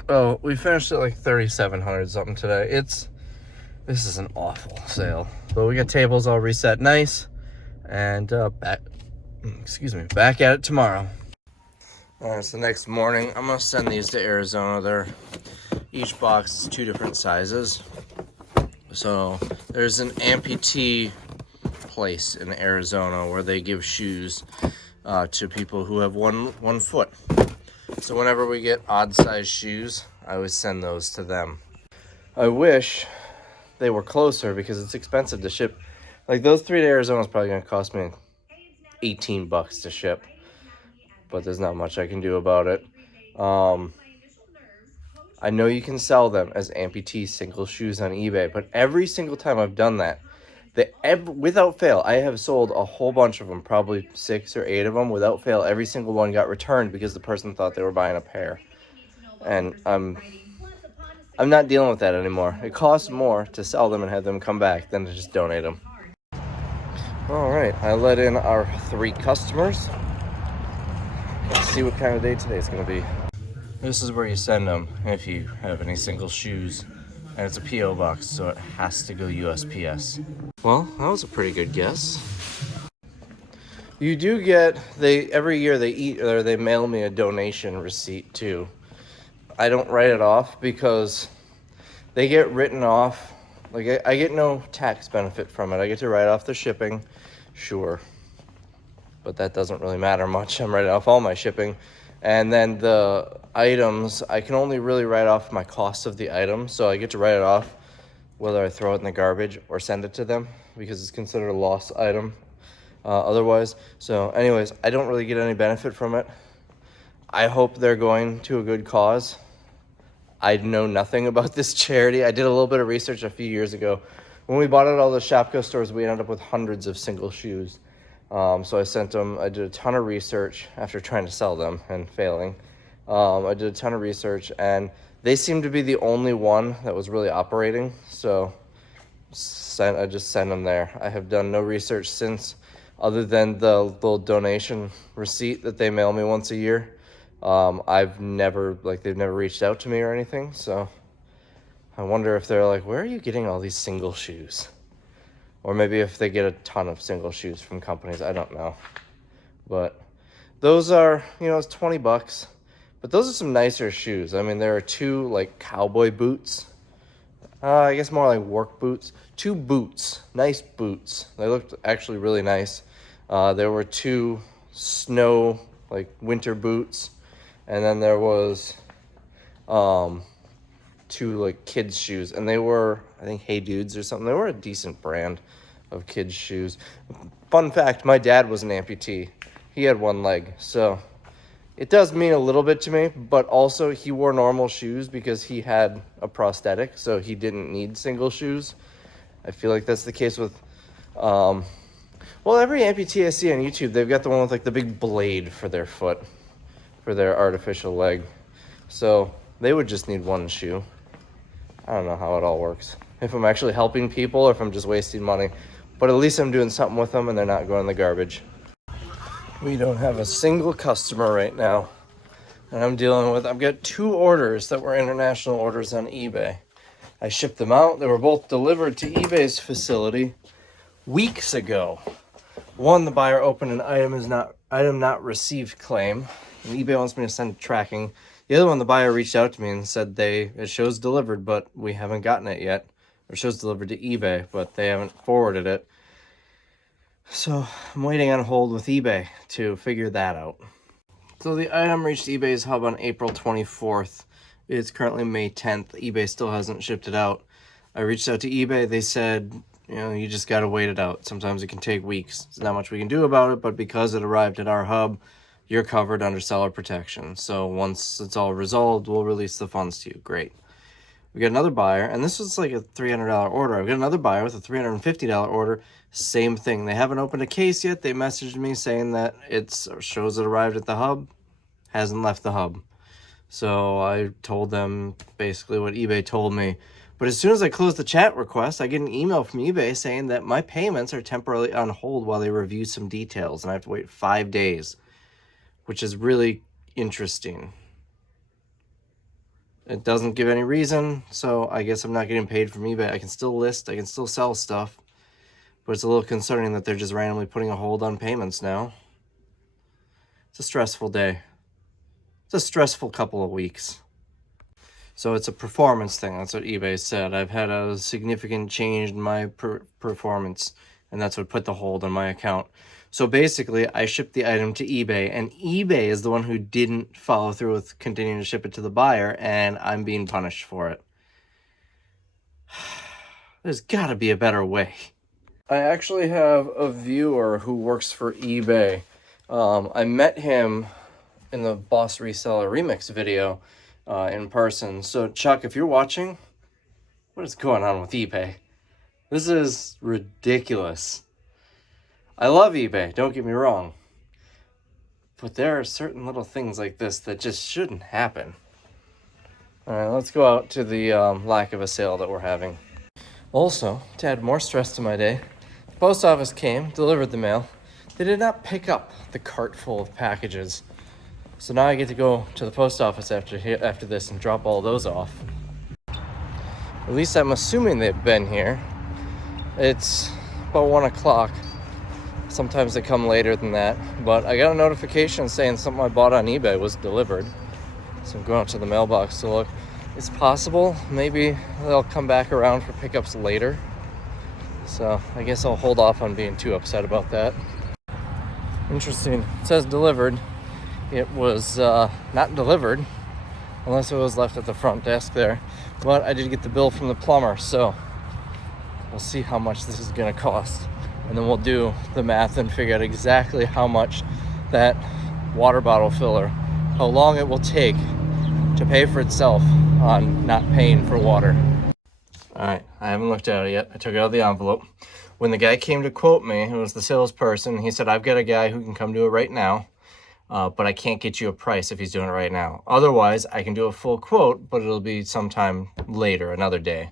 Oh, we finished at like 3,700 something today. This is an awful sale. But we got tables all reset nice, and back at it tomorrow. All right, so next morning, I'm gonna send these to Arizona. Each box is 2 different sizes. So there's an amputee place in Arizona where they give shoes to people who have one foot. So whenever we get odd size shoes, I always send those to them. I wish they were closer because it's expensive to ship. Like those 3 to Arizona is probably gonna cost me 18 bucks to ship. But there's not much I can do about it. I know you can sell them as amputee single shoes on eBay, but every single time I've done that, without fail, I have sold a whole bunch of them, probably 6 or 8 of them. Without fail, every single one got returned because the person thought they were buying a pair. And I'm not dealing with that anymore. It costs more to sell them and have them come back than to just donate them. All right, I let in our 3 customers. Let's see what kind of day today's gonna be. This is where you send them if you have any single shoes. And it's a P.O. box, so it has to go USPS. Well, that was a pretty good guess. You do get, every year they mail me a donation receipt too. I don't write it off because they get written off. Like I get no tax benefit from it. I get to write off the shipping, sure. But that doesn't really matter much. I'm writing off all my shipping. And then the items, I can only really write off my cost of the item. So I get to write it off whether I throw it in the garbage or send it to them because it's considered a lost item otherwise. So anyways, I don't really get any benefit from it. I hope they're going to a good cause. I know nothing about this charity. I did a little bit of research a few years ago. When we bought at all the Shopko stores, we ended up with hundreds of single shoes. So I did a ton of research after trying to sell them and failing. I did a ton of research and they seem to be the only one that was really operating. So I just sent them there. I have done no research since other than the little donation receipt that they mail me once a year. I've never, like, they've never reached out to me or anything, so I wonder if they're like, where are you getting all these single shoes? Or maybe if they get a ton of single shoes from companies, I don't know. But those are, it's $20. But those are some nicer shoes. I mean, there are two, like, cowboy boots. I guess more like work boots. Two boots, nice boots. They looked actually really nice. There were two snow, like, winter boots. And then there was two, like, kids' shoes. And they were, I think, Hey Dudes or something. They were a decent brand of kids' shoes. Fun fact, my dad was an amputee. He had one leg, so it does mean a little bit to me, but also he wore normal shoes because he had a prosthetic, so he didn't need single shoes. I feel like that's the case with, well, every amputee I see on YouTube, they've got the one with, like, the big blade for their foot, for their artificial leg. So they would just need one shoe. I don't know how it all works. If I'm actually helping people or if I'm just wasting money. But at least I'm doing something with them and they're not going in the garbage. We don't have a single customer right now. And I've got 2 orders that were international orders on eBay. I shipped them out. They were both delivered to eBay's facility weeks ago. One, the buyer opened an item not received claim. And eBay wants me to send tracking. The other one, the buyer reached out to me and said it shows delivered, but we haven't gotten it yet. Or it shows delivered to eBay, but they haven't forwarded it. So I'm waiting on hold with eBay to figure that out. So the item reached eBay's hub on April 24th. It's currently May 10th. eBay still hasn't shipped it out. I reached out to eBay. They said, you just got to wait it out. Sometimes it can take weeks. There's not much we can do about it, but because it arrived at our hub, you're covered under seller protection. So once it's all resolved, we'll release the funds to you. Great. We got another buyer, and this was like a $300 order. I've got another buyer with a $350 order. Same thing. They haven't opened a case yet. They messaged me saying that it shows it arrived at the hub, hasn't left the hub. So I told them basically what eBay told me. But as soon as I close the chat request, I get an email from eBay saying that my payments are temporarily on hold while they review some details, and I have to wait 5 days, which is really interesting. It doesn't give any reason, so I guess I'm not getting paid from eBay. I can still list, I can still sell stuff, but it's a little concerning that they're just randomly putting a hold on payments now. It's a stressful day. It's a stressful couple of weeks. So it's a performance thing. That's what eBay said. I've had a significant change in my performance, and that's what put the hold on my account. So basically, I shipped the item to eBay, and eBay is the one who didn't follow through with continuing to ship it to the buyer, and I'm being punished for it. There's got to be a better way. I actually have a viewer who works for eBay. I met him in the Boss Reseller Remix video in person. So Chuck, if you're watching, what is going on with eBay? This is ridiculous. I love eBay, don't get me wrong. But there are certain little things like this that just shouldn't happen. All right, let's go out to the lack of a sale that we're having. Also, to add more stress to my day, the post office came, delivered the mail. They did not pick up the cart full of packages. So now I get to go to the post office after this and drop all those off. At least I'm assuming they've been here. It's about 1 o'clock. Sometimes they come later than that, but I got a notification saying something I bought on eBay was delivered. So I'm going out to the mailbox to look. It's possible maybe they'll come back around for pickups later. So I guess I'll hold off on being too upset about that. Interesting. It says delivered. It was not delivered unless it was left at the front desk there. But I did get the bill from the plumber, so we'll see how much this is going to cost. And then we'll do the math and figure out exactly how much that water bottle filler, how long it will take to pay for itself on not paying for water. All right, I haven't looked at it yet. I took it out of the envelope. When the guy came to quote me, it was the salesperson, he said, I've got a guy who can come do it right now, but I can't get you a price if he's doing it right now. Otherwise, I can do a full quote, but it'll be sometime later, another day.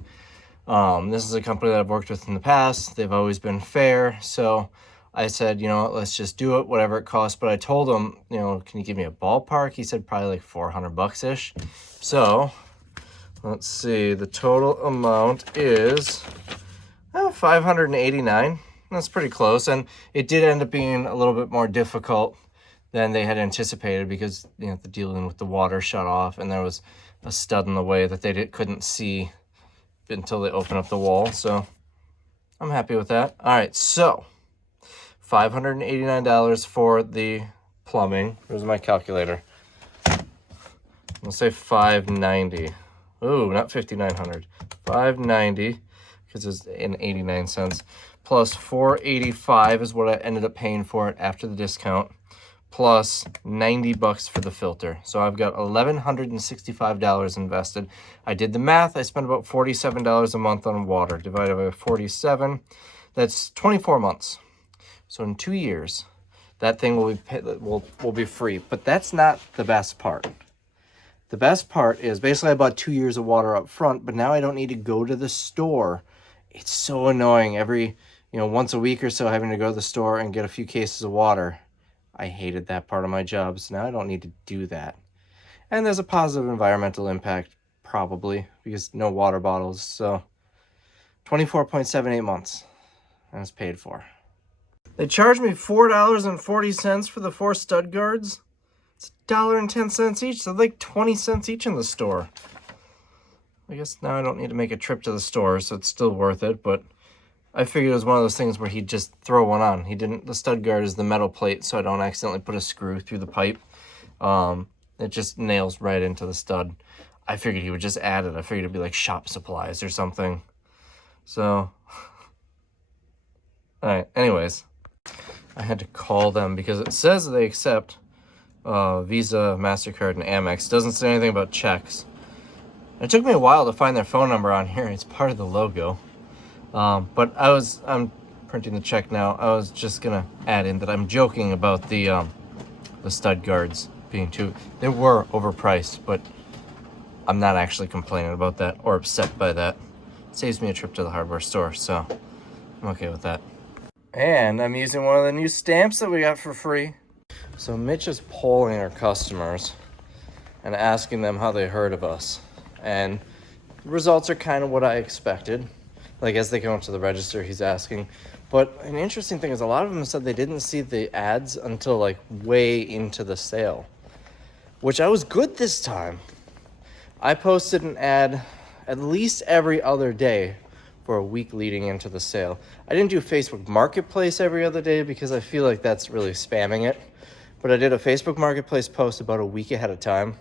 This is a company that I've worked with in the past. They've always been fair, so I said, you know what, let's just do it, whatever it costs. But I told him, you know, can you give me a ballpark? He said probably like $400-ish. So let's see, the total amount is $589. That's pretty close. And it did end up being a little bit more difficult than they had anticipated because, you know, the dealing with the water shut off and there was a stud in the way that they couldn't see until they opened up the wall. So I'm happy with that. All right, so $589 for the plumbing. Where's my calculator? We'll say $590. Ooh, not $5,900. $590 because it's in 89 cents. Plus $485 is what I ended up paying for it after the discount. Plus $90 for the filter. So I've got $1,165 invested. I did the math. I spent about $47 a month on water. Divided by 47, that's 24 months. So in 2 years, that thing will be free. But that's not the best part. The best part is basically I bought 2 years of water up front, but now I don't need to go to the store. It's so annoying every, you know, once a week or so having to go to the store and get a few cases of water. I hated that part of my job, so now I don't need to do that. And there's a positive environmental impact, probably, because no water bottles. So 24.78 months, and it's paid for. They charged me $4.40 for the 4 stud guards. It's $1.10 each, so like 20 cents each in the store. I guess now I don't need to make a trip to the store, so it's still worth it, but I figured it was one of those things where he'd just throw one on. The stud guard is the metal plate, so I don't accidentally put a screw through the pipe. It just nails right into the stud. I figured he would just add it. I figured it'd be like shop supplies or something. So, all right, anyways, I had to call them because it says they accept Visa, MasterCard, and Amex. It doesn't say anything about checks. It took me a while to find their phone number on here. It's part of the logo. But I'm printing the check now. I was just gonna add in that I'm joking about the stud guards being they were overpriced, but I'm not actually complaining about that or upset by that. It saves me a trip to the hardware store, so I'm okay with that. And I'm using one of the new stamps that we got for free. So Mitch is polling our customers and asking them how they heard of us. And the results are kind of what I expected. Like as they come up to the register, he's asking. But an interesting thing is a lot of them said they didn't see the ads until like way into the sale, which I was good this time. I posted an ad at least every other day for a week leading into the sale. I didn't do Facebook Marketplace every other day because I feel like that's really spamming it. But I did a Facebook Marketplace post about a week ahead of time.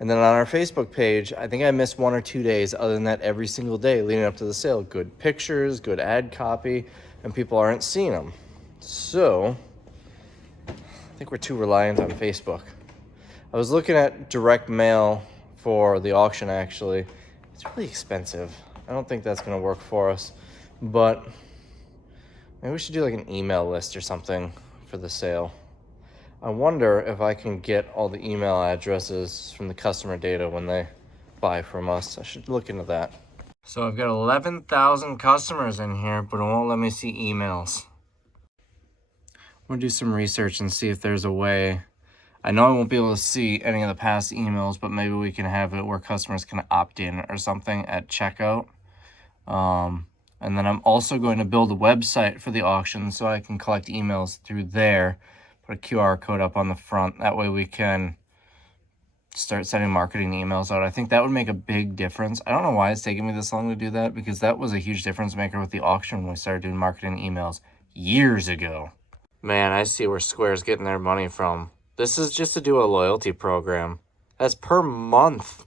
And then on our Facebook page, I think I missed 1 or 2 days. Other than that, every single day leading up to the sale. Good pictures, good ad copy, and people aren't seeing them. So, I think we're too reliant on Facebook. I was looking at direct mail for the auction, actually. It's really expensive. I don't think that's going to work for us. But maybe we should do like an email list or something for the sale. I wonder if I can get all the email addresses from the customer data when they buy from us. I should look into that. So I've got 11,000 customers in here, but it won't let me see emails. I'm gonna do some research and see if there's a way. I know I won't be able to see any of the past emails, but maybe we can have it where customers can opt in or something at checkout. And then I'm also going to build a website for the auction so I can collect emails through there. Put a QR code up on the front. That way we can start sending marketing emails out. I think that would make a big difference. I don't know why it's taking me this long to do that, because that was a huge difference maker with the auction when we started doing marketing emails years ago. Man, I see where Square's getting their money from. This is just to do a loyalty program. That's per month.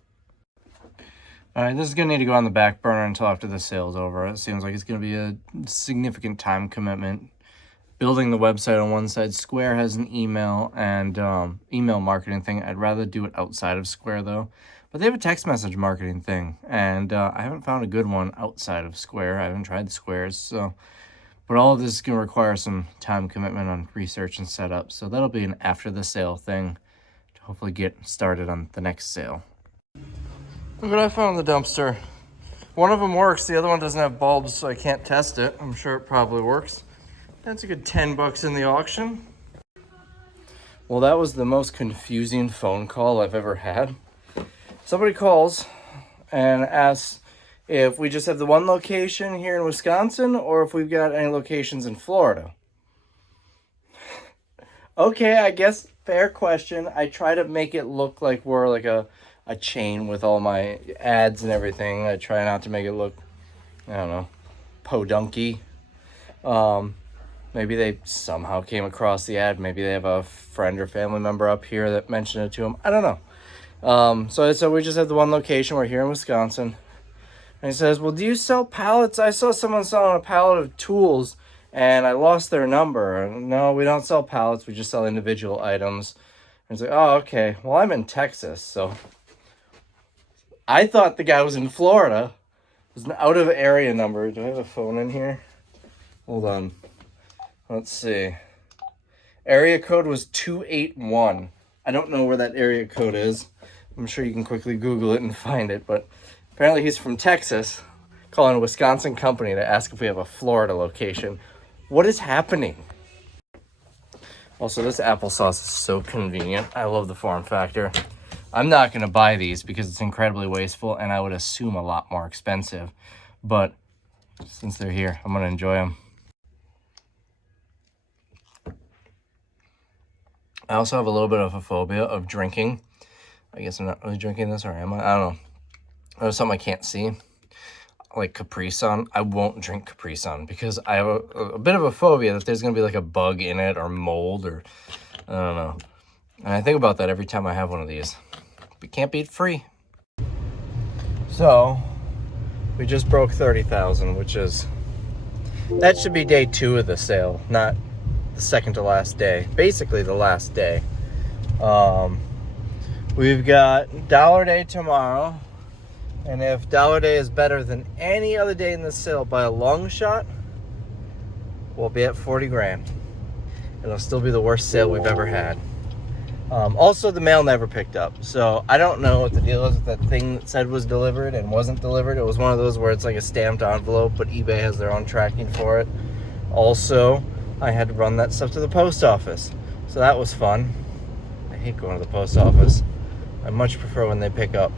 All right, this is going to need to go on the back burner until after the sale's over. It seems like it's going to be a significant time commitment. Building the website on one side, Square has an email and email marketing thing. I'd rather do it outside of Square though. But they have a text message marketing thing, and I haven't found a good one outside of Square. I haven't tried Square's, so. But all of this is going to require some time commitment on research and setup. So that'll be an after the sale thing to hopefully get started on the next sale. Look what I found in the dumpster. One of them works, the other one doesn't have bulbs, so I can't test it. I'm sure it probably works. That's a good 10 bucks in the auction. Well, that was the most confusing phone call I've ever had. Somebody calls and asks if we just have the one location here in Wisconsin or if we've got any locations in Florida. Okay, I guess fair question. I try to make it look like we're like a chain with all my ads and everything. I try not to make it look, I don't know, podunky. Maybe they somehow came across the ad. Maybe they have a friend or family member up here that mentioned it to them. I don't know. So we just have the one location. We're here in Wisconsin. And he says, well, do you sell pallets? I saw someone selling a pallet of tools and I lost their number. No, we don't sell pallets. We just sell individual items. And he's like, oh, okay. Well, I'm in Texas. So I thought the guy was in Florida. It was an out of area number. Do I have a phone in here? Hold on. Let's see. Area code was 281. I don't know where that area code is. I'm sure you can quickly Google it and find it, but apparently he's from Texas, calling a Wisconsin company to ask if we have a Florida location. What is happening? Also, this applesauce is so convenient. I love the form factor. I'm not going to buy these because it's incredibly wasteful and I would assume a lot more expensive. But since they're here, I'm going to enjoy them. I also have a little bit of a phobia of drinking. I guess I'm not really drinking this, or am I? I don't know. There's something I can't see, like Capri Sun. I won't drink Capri Sun because I have a bit of a phobia that there's going to be like a bug in it or mold or I don't know. And I think about that every time I have one of these. We can't beat free. So we just broke 30,000, which is, that should be day 2 of the sale, not the second to last day. Basically the last day. We've got Dollar Day tomorrow. And if Dollar Day is better than any other day in the sale by a long shot, we'll be at 40 grand. It'll still be the worst sale we've ever had. Also, the mail never picked up. So I don't know what the deal is with that thing that said was delivered and wasn't delivered. It was one of those where it's like a stamped envelope, but eBay has their own tracking for it. Also, I had to run that stuff to the post office. So that was fun. I hate going to the post office. I much prefer when they pick up.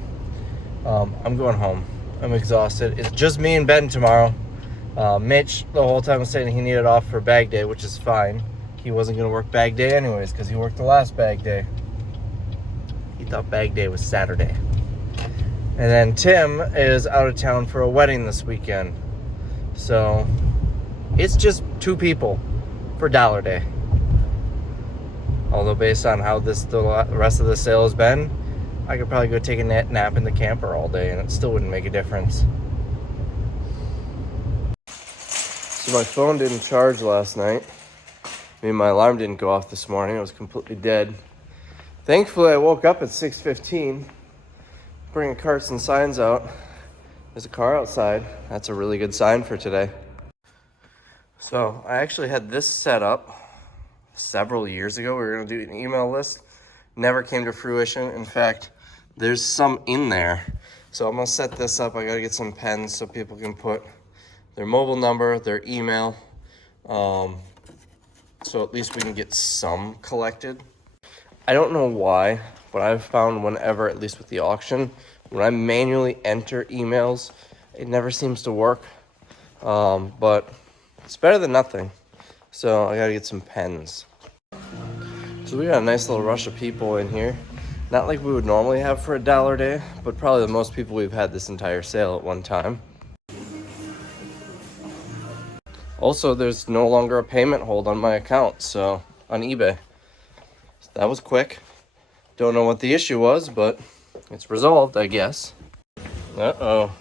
I'm going home. I'm exhausted. It's just me and Ben tomorrow. Mitch, the whole time, was saying he needed off for bag day, which is fine. He wasn't going to work bag day anyways because he worked the last bag day. He thought bag day was Saturday. And then Tim is out of town for a wedding this weekend. So it's just 2 people for Dollar Day. Although based on how the rest of the sale has been, I could probably go take a nap in the camper all day and it still wouldn't make a difference. So my phone didn't charge last night. I mean, my alarm didn't go off this morning. It was completely dead. Thankfully, I woke up at 6:15, bringing carts and signs out. There's a car outside. That's a really good sign for today. So I actually had this set up several years ago. We were going to do an email list. Never came to fruition. In fact, there's some in there. So I'm going to set this up. I got to get some pens so people can put their mobile number, their email. So at least we can get some collected. I don't know why, but I've found whenever, at least with the auction, when I manually enter emails, it never seems to work. But it's better than nothing. So I got to get some pens. So we got a nice little rush of people in here. Not like we would normally have for a Dollar Day, but probably the most people we've had this entire sale at one time. Also, there's no longer a payment hold on my account, so on eBay. So that was quick. Don't know what the issue was, but it's resolved, I guess. Uh-oh.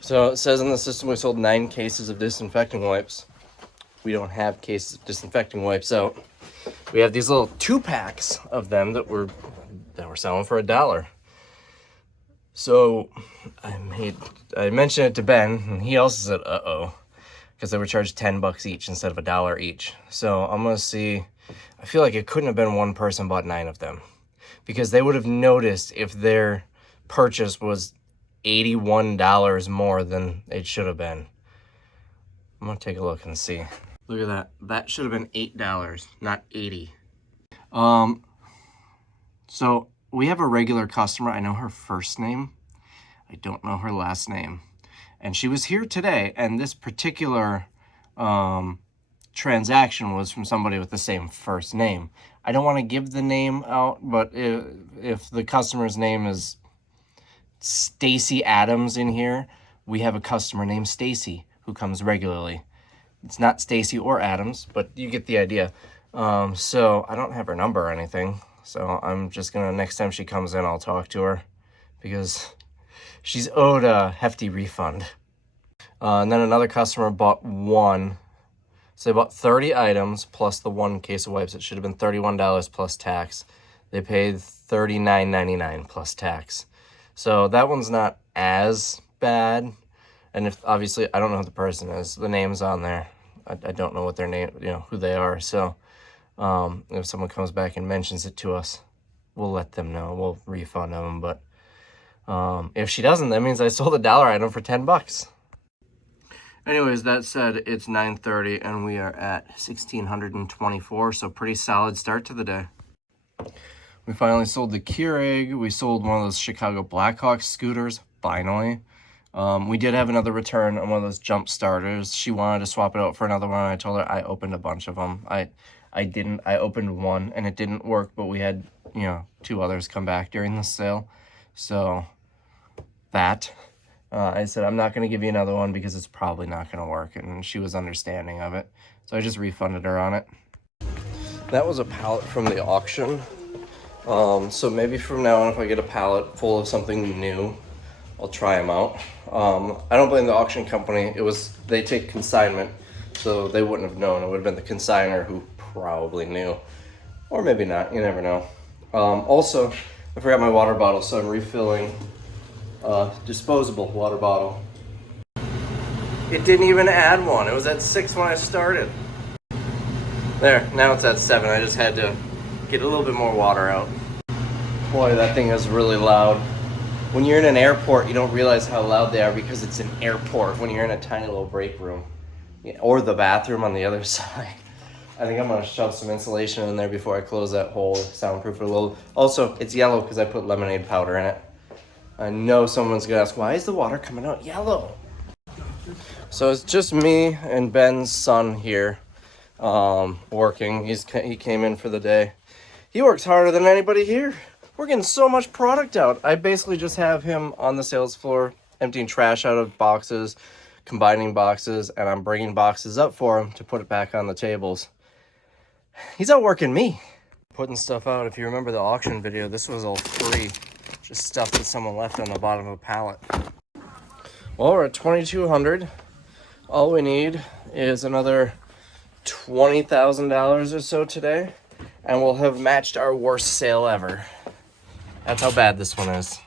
So it says in the system we sold 9 cases of disinfecting wipes. We don't have cases of disinfecting wipes out. We have these little 2-packs of them that we're selling for $1. So I mentioned it to Ben, and he also said, uh-oh, because they were charged $10 each instead of $1 each. So I'm gonna see. I feel like it couldn't have been one person bought 9 of them, because they would have noticed if their purchase was $81 more than it should have been. I'm gonna take a look and see. Look at that. That should have been $8, not 80. So we have a regular customer. I know her first name. I don't know her last name. And she was here today, and this particular transaction was from somebody with the same first name. I don't want to give the name out, but if the customer's name is Stacy Adams in here, we have a customer named Stacy who comes regularly. It's not Stacy or Adams, but you get the idea. So I don't have her number or anything. So I'm just gonna, next time she comes in, I'll talk to her because she's owed a hefty refund. And then another customer bought one. So they bought 30 items plus the one case of wipes. It should have been $31 plus tax. They paid $39.99 plus tax. So that one's not as bad. And if obviously I don't know who the person is, the name's on there. I don't know what their name, who they are. So if someone comes back and mentions it to us, we'll let them know. We'll refund them. But if she doesn't, that means I sold a dollar item for $10. Anyways, that said, it's 9:30 and we are at 1,624. So pretty solid start to the day. We finally sold the Keurig. We sold one of those Chicago Blackhawks scooters, finally. We did have another return on one of those jump starters. She wanted to swap it out for another one. I told her I opened a bunch of them. I didn't. I opened one and it didn't work, but we had, 2 others come back during the sale. So that, I said, I'm not going to give you another one because it's probably not going to work. And she was understanding of it. So I just refunded her on it. That was a pallet from the auction. So maybe from now on, if I get a pallet full of something new, I'll try them out. I don't blame the auction company. They take consignment, so they wouldn't have known. It would have been the consignor who probably knew, or maybe not. You never know. Also, I forgot my water bottle, so I'm refilling a disposable water bottle. It didn't even add one. It was at 6 when I started. There, now it's at 7. I just had to get a little bit more water out. Boy, that thing is really loud. When you're in an airport, you don't realize how loud they are because it's an airport when you're in a tiny little break room. Or the bathroom on the other side. I think I'm gonna shove some insulation in there before I close that hole, soundproof it a little. Also, it's yellow because I put lemonade powder in it. I know someone's gonna ask, why is the water coming out yellow? So it's just me and Ben's son here working. He came in for the day. He works harder than anybody here. We're getting so much product out. I basically just have him on the sales floor emptying trash out of boxes, combining boxes, and I'm bringing boxes up for him to put it back on the tables. He's outworking me. Putting stuff out. If you remember the auction video, this was all free. Just stuff that someone left on the bottom of a pallet. Well, we're at 2,200. All we need is another $20,000 or so today, and we'll have matched our worst sale ever. That's how bad this one is.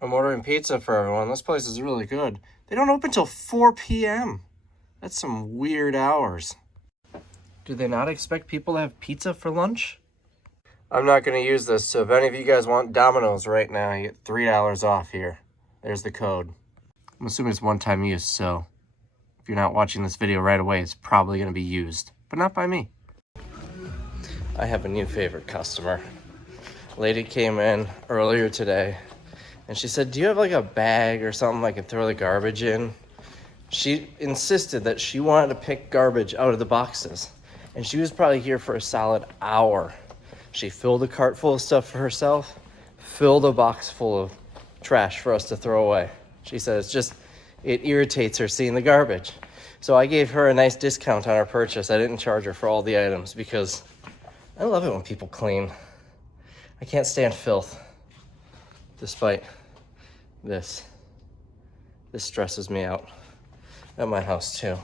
I'm ordering pizza for everyone. This place is really good. They don't open till 4 p.m. That's some weird hours. Do they not expect people to have pizza for lunch? I'm not going to use this, so if any of you guys want Domino's right now, you get $3 off here. There's the code. I'm assuming it's one-time use, so if you're not watching this video right away, it's probably going to be used, but not by me. I have a new favorite customer. Lady came in earlier today and she said, do you have like a bag or something I can throw the garbage in? She insisted that she wanted to pick garbage out of the boxes, and she was probably here for a solid hour. She filled a cart full of stuff for herself, filled a box full of trash for us to throw away. She said it irritates her seeing the garbage. So I gave her a nice discount on her purchase. I didn't charge her for all the items because I love it when people clean. I can't stand filth, despite this. This stresses me out at my house too.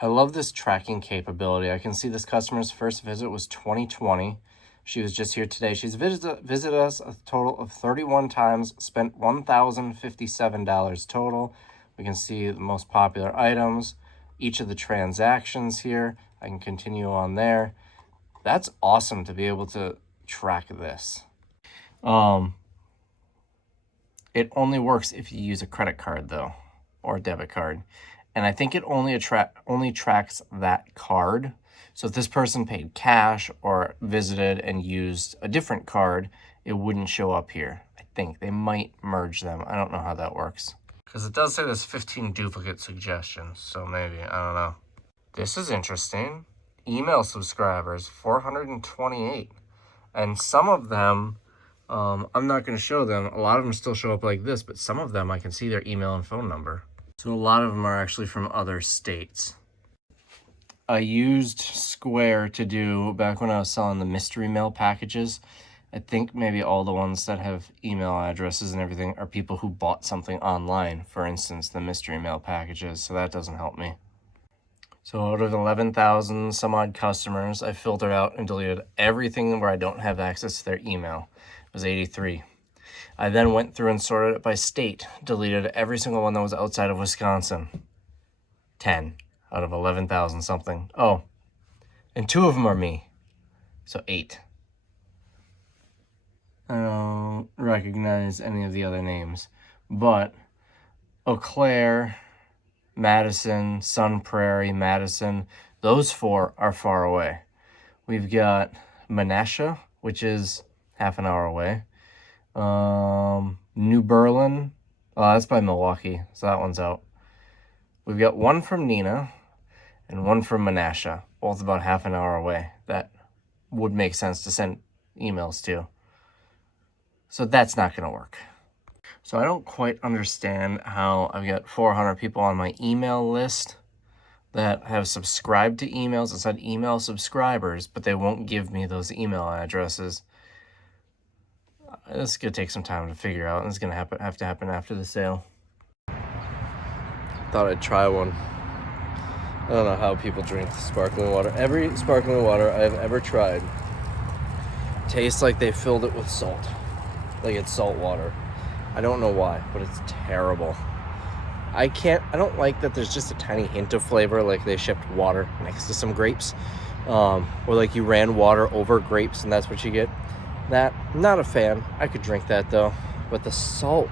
I love this tracking capability. I can see this customer's first visit was 2020. She was just here today. She's visited us a total of 31 times, spent $1,057 total. We can see the most popular items, each of the transactions here. I can continue on there. That's awesome to be able to track this. It only works if you use a credit card though, or a debit card. and I think it only tracks that card. So if this person paid cash or visited and used a different card, it wouldn't show up here. I think they might merge them. I don't know how that works. Because it does say there's 15 duplicate suggestions, so maybe, I don't know. This is interesting. Email subscribers, 428. And some of them, I'm not going to show them. A lot of them still show up like this, but some of them I can see their email and phone number. So a lot of them are actually from other states. I used Square to do, back when I was selling the mystery mail packages, I think maybe all the ones that have email addresses and everything are people who bought something online, for instance, the mystery mail packages, so that doesn't help me. So out of 11,000 some odd customers, I filtered out and deleted everything where I don't have access to their email. It was 83. I then went through and sorted it by state, deleted every single one that was outside of Wisconsin. 10 out of 11,000 something. Oh, and 2 of them are me, so 8. I don't recognize any of the other names, but Eau Claire, Madison, Sun Prairie, Madison, those 4 are far away. We've got Menasha, which is half an hour away. New Berlin, that's by Milwaukee, so that one's out. We've got one from Neenah and one from Menasha, both about half an hour away. That would make sense to send emails to. So that's not going to work. So I don't quite understand how I've got 400 people on my email list that have subscribed to emails and said email subscribers, but they won't give me those email addresses. This is going to take some time to figure out, and it's going to have to happen after the sale. Thought I'd try one. I don't know how people drink sparkling water. Every sparkling water I've ever tried tastes like they filled it with salt. Like it's salt water. I don't know why, but it's terrible. I don't like that there's just a tiny hint of flavor, like they shipped water next to some grapes. Or like you ran water over grapes and that's what you get. That, not a fan. I could drink that though. But the salt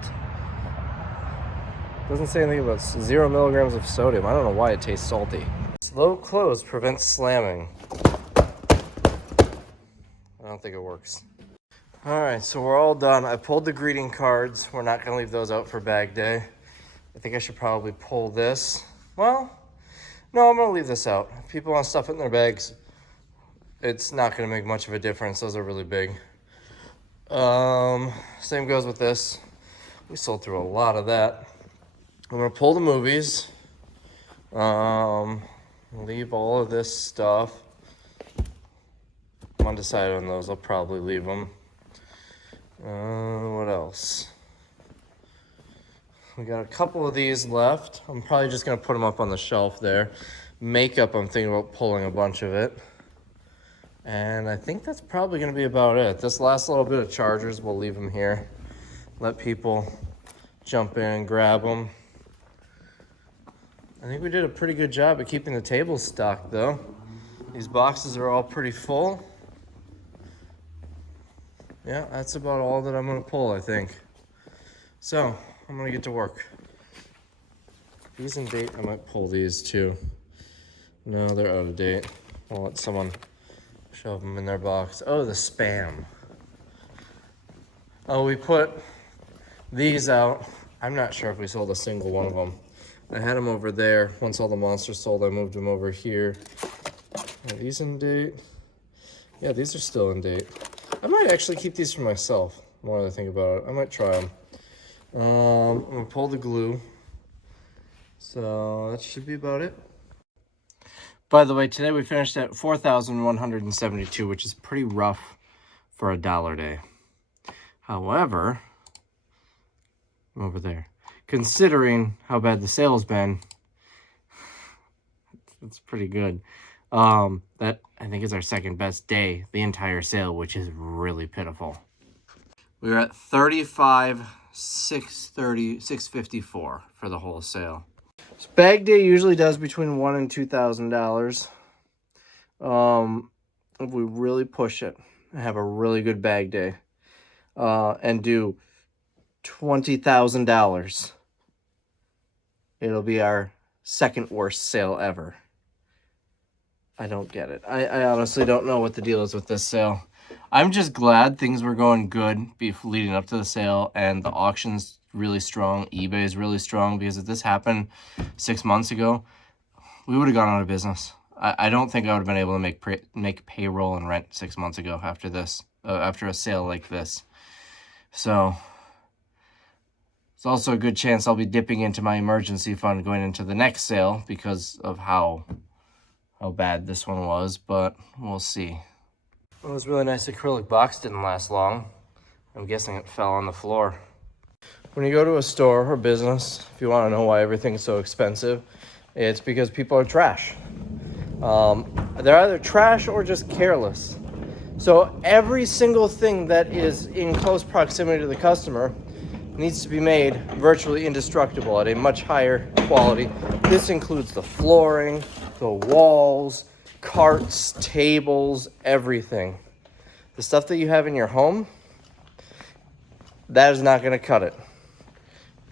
doesn't say anything about 0 milligrams of sodium. I don't know why it tastes salty. Slow close prevents slamming. I don't think it works. All right, so we're all done. I pulled the greeting cards. We're not gonna leave those out for bag day. I think I should probably pull this. Well, no, I'm gonna leave this out. If people want to stuff it in their bags, it's not gonna make much of a difference. Those are really big. Same goes with this. We sold through a lot of that. I'm gonna pull the movies. Leave all of this stuff. I'm undecided on those. I'll probably leave them. What else? We got a couple of these left. I'm probably just gonna put them up on the shelf there. Makeup, I'm thinking about pulling a bunch of it. And I think that's probably gonna be about it. This last little bit of chargers, we'll leave them here. Let people jump in and grab them. I think we did a pretty good job at keeping the tables stocked though. These boxes are all pretty full. Yeah, that's about all that I'm gonna pull, I think. So, I'm gonna get to work. These in date, I might pull these too. No, they're out of date. I'll let someone shove them in their box. Oh, the spam. Oh, we put these out. I'm not sure if we sold a single one of them. I had them over there. Once all the monsters sold, I moved them over here. Are these in date? Yeah, these are still in date. I might actually keep these for myself, the more I think about it. I might try them. I'm gonna pull the glue. So that should be about it. By the way, today we finished at 4,172, which is pretty rough for a dollar day. However, I'm over there. Considering how bad the sale's been, it's pretty good. That I think is our second best day, the entire sale, which is really pitiful. We were at 35,654 for the whole sale. So bag day usually does between $1,000 and $2,000. If we really push it and have a really good bag day, and do $20,000, it'll be our second worst sale ever. I don't get it. I honestly don't know what the deal is with this sale. I'm just glad things were going good leading up to the sale, and the auction's really strong. eBay is really strong, because if this happened 6 months ago, we would have gone out of business. I don't think I would have been able to make payroll and rent 6 months ago after this, after a sale like this. So it's also a good chance I'll be dipping into my emergency fund going into the next sale because of how bad this one was, but we'll see. Well, this really nice acrylic box didn't last long. I'm guessing it fell on the floor. When you go to a store or business, if you want to know why everything's so expensive, it's because people are trash. They're either trash or just careless. So every single thing that is in close proximity to the customer needs to be made virtually indestructible at a much higher quality. This includes the flooring, the walls, carts, tables, everything. The stuff that you have in your home, that is not going to cut it,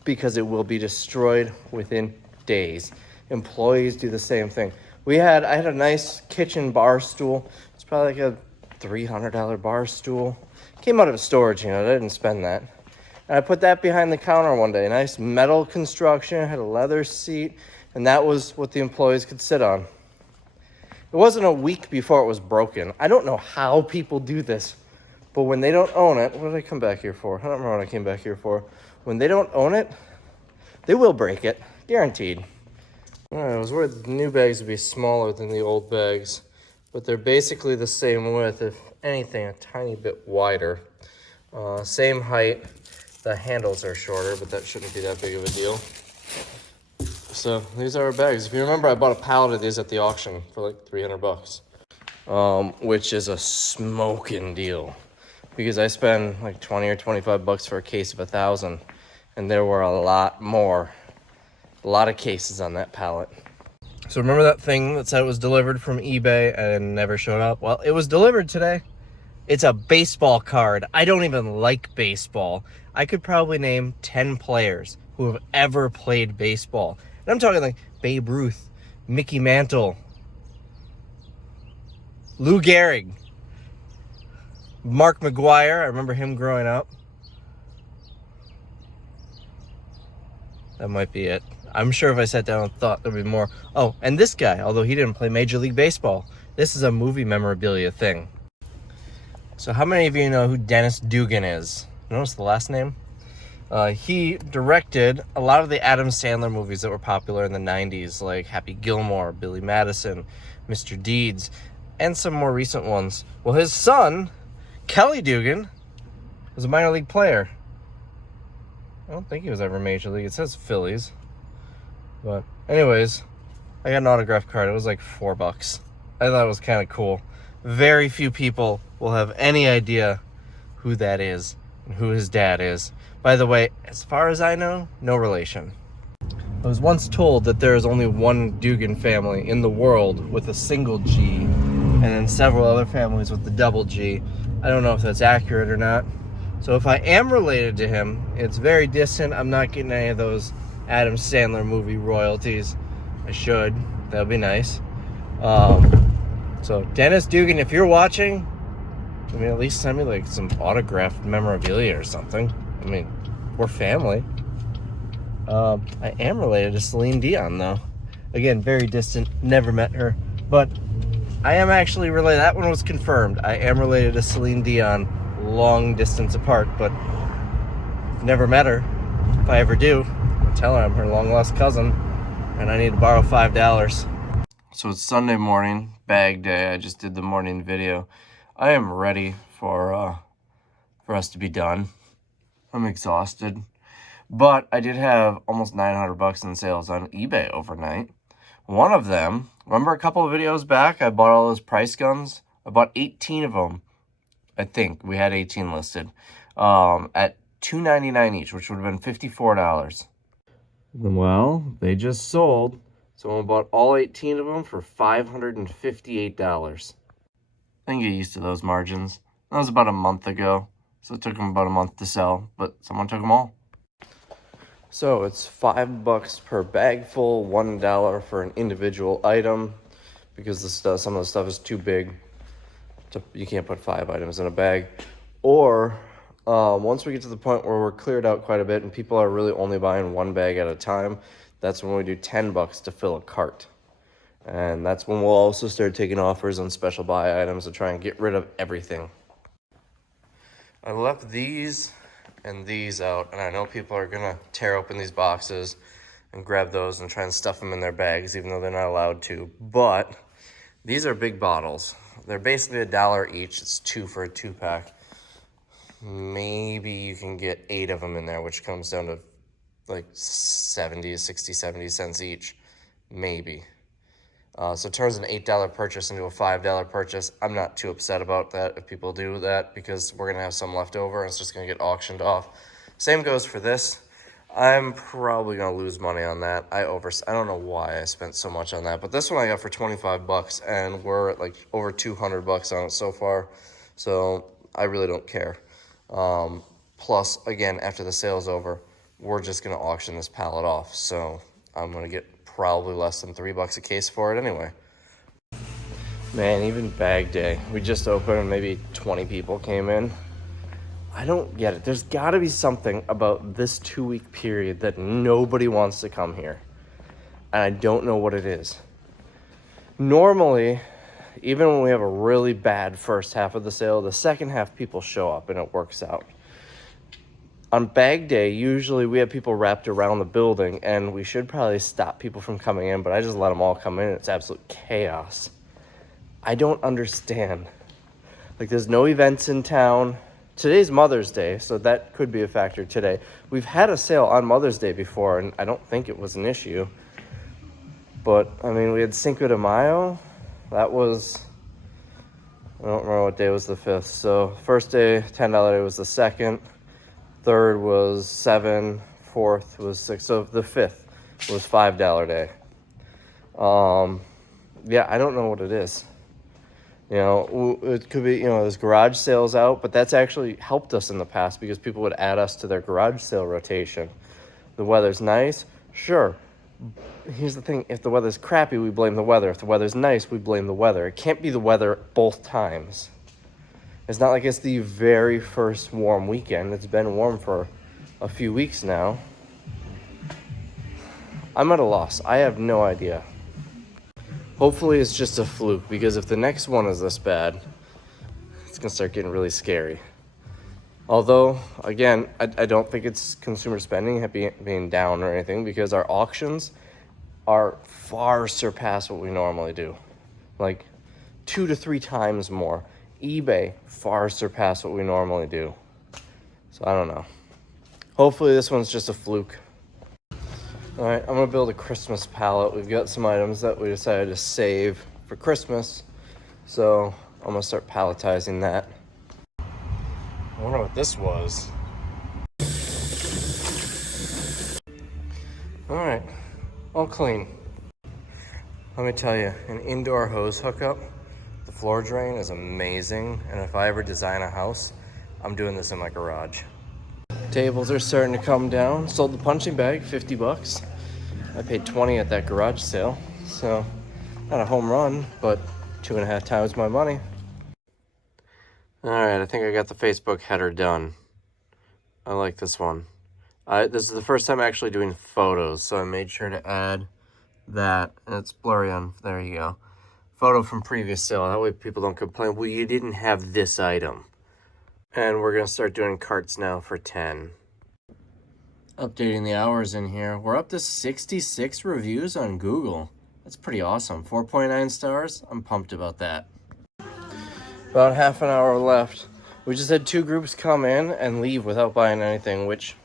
because it will be destroyed within days. Employees do the same thing. I had a nice kitchen bar stool. It's probably like a $300 bar stool. Came out of storage, I didn't spend that. And I put that behind the counter one day. Nice metal construction, had a leather seat, and that was what the employees could sit on. It wasn't a week before it was broken. I don't know how people do this, but when they don't own it, what did I come back here for? I don't remember what I came back here for. When they don't own it, they will break it, guaranteed. I was worried the new bags would be smaller than the old bags, but they're basically the same width, if anything, a tiny bit wider. Same height. The handles are shorter, but that shouldn't be that big of a deal. So these are our bags. If you remember, I bought a pallet of these at the auction for like $300, which is a smoking deal, because I spend like 20 or 25 bucks for a case of 1,000, and there were a lot of cases on that pallet. So remember that thing that said it was delivered from eBay and never showed up? Well, it was delivered today. It's a baseball card. I don't even like baseball. I could probably name 10 players who have ever played baseball. And I'm talking like Babe Ruth, Mickey Mantle, Lou Gehrig, Mark McGuire. I remember him growing up. That might be it. I'm sure if I sat down and thought, there'd be more. Oh, and this guy, although he didn't play Major League Baseball, this is a movie memorabilia thing. So how many of you know who Dennis Dugan is? Notice the last name? He directed a lot of the Adam Sandler movies that were popular in the 90s, like Happy Gilmore, Billy Madison, Mr. Deeds, and some more recent ones. Well, his son, Kelly Dugan, was a minor league player. I don't think he was ever Major League. It says Phillies. But anyways, I got an autograph card. It was like $4. I thought it was kind of cool. Very few people will have any idea who that is and who his dad is. By the way, as far as I know, no relation. I was once told that there is only one Dugan family in the world with a single G, and then several other families with the double G. I don't know if that's accurate or not. So if I am related to him, it's very distant. I'm not getting any of those Adam Sandler movie royalties. I should. That would be nice. So Dennis Dugan, if you're watching, at least send me like some autographed memorabilia or something. We're family. I am related to Celine Dion, though. Again, very distant. Never met her. But I am actually related. That one was confirmed. I am related to Celine Dion, long distance apart, but never met her. If I ever do, I'll tell her I'm her long-lost cousin, and I need to borrow $5. So it's Sunday morning, bag day. I just did the morning video. I am ready for us to be done. I'm exhausted, but I did have almost $900 in sales on eBay overnight. One of them, remember a couple of videos back, I bought all those price guns. I bought 18 of them. I think we had 18 listed at $2.99 each, which would have been $54. Well, they just sold. Someone bought all 18 of them for $558. I can get used to those margins. That was about a month ago. So it took them about a month to sell, but someone took them all. So it's $5 per bag full, $1 for an individual item, because some of the stuff is too big. You can't put 5 items in a bag. Or once we get to the point where we're cleared out quite a bit and people are really only buying 1 bag at a time, that's when we do $10 to fill a cart. And that's when we'll also start taking offers on special buy items to try and get rid of everything. I left these and these out, and I know people are gonna tear open these boxes and grab those and try and stuff them in their bags, even though they're not allowed to. But these are big bottles. They're basically $1 each. It's 2 for a 2-pack. Maybe you can get 8 of them in there, which comes down to like 70 cents each, maybe. So it turns an $8 purchase into a $5 purchase. I'm not too upset about that if people do that, because we're gonna have some left over and it's just gonna get auctioned off. Same goes for this. I'm probably gonna lose money on that. I don't know why I spent so much on that, but this one I got for $25 and we're at like over $200 on it so far. So I really don't care. Plus, again, after the sale's over, we're just gonna auction this pallet off. So I'm gonna get probably less than $3 a case for it anyway. Man, even bag day. We just opened and maybe 20 people came in. I don't get it. There's gotta be something about this 2-week period that nobody wants to come here. And I don't know what it is. Normally, even when we have a really bad first half of the sale, the second half people show up and it works out. On bag day, usually we have people wrapped around the building, and we should probably stop people from coming in, but I just let them all come in. It's absolute chaos. I don't understand. Like, there's no events in town. Today's Mother's Day, so that could be a factor today. We've had a sale on Mother's Day before, and I don't think it was an issue. But, I mean, we had Cinco de Mayo. That was, I don't remember what day was the 5th. So, first day, $10 day was the 2nd. 3rd was 7, 4th was 6, so the 5th was $5 day. Yeah, I don't know what it is. You know, it could be, there's garage sales out, but that's actually helped us in the past because people would add us to their garage sale rotation. The weather's nice, sure. Here's the thing, if the weather's crappy, we blame the weather. If the weather's nice, we blame the weather. It can't be the weather both times. It's not like it's the very first warm weekend. It's been warm for a few weeks now. I'm at a loss. I have no idea. Hopefully it's just a fluke, because if the next one is this bad, it's going to start getting really scary. Although, again, I don't think it's consumer spending being down or anything, because our auctions are far surpass what we normally do. Like 2 to 3 times more. eBay far surpass what we normally do. So I don't know. Hopefully this one's just a fluke. All right, I'm gonna build a Christmas pallet. We've got some items that we decided to save for Christmas. So I'm gonna start palletizing that. I wonder what this was. All right, all clean. Let me tell you, an indoor hose hookup, the floor drain is amazing. And if I ever design a house, I'm doing this in my garage. Tables are starting to come down. Sold the punching bag, $50. I paid $20 at that garage sale. So not a home run, but 2.5 times my money. All right, I think I got the Facebook header done. I like this one. This is the first time actually doing photos, so I made sure to add that. And it's blurry on, there you go. Photo from previous sale, that way people don't complain, well, you didn't have this item. And we're gonna start doing carts now for 10. Updating the hours in here. We're up to 66 reviews on Google. That's pretty awesome. 4.9 stars, I'm pumped about that. About half an hour left. We just had 2 groups come in and leave without buying anything, which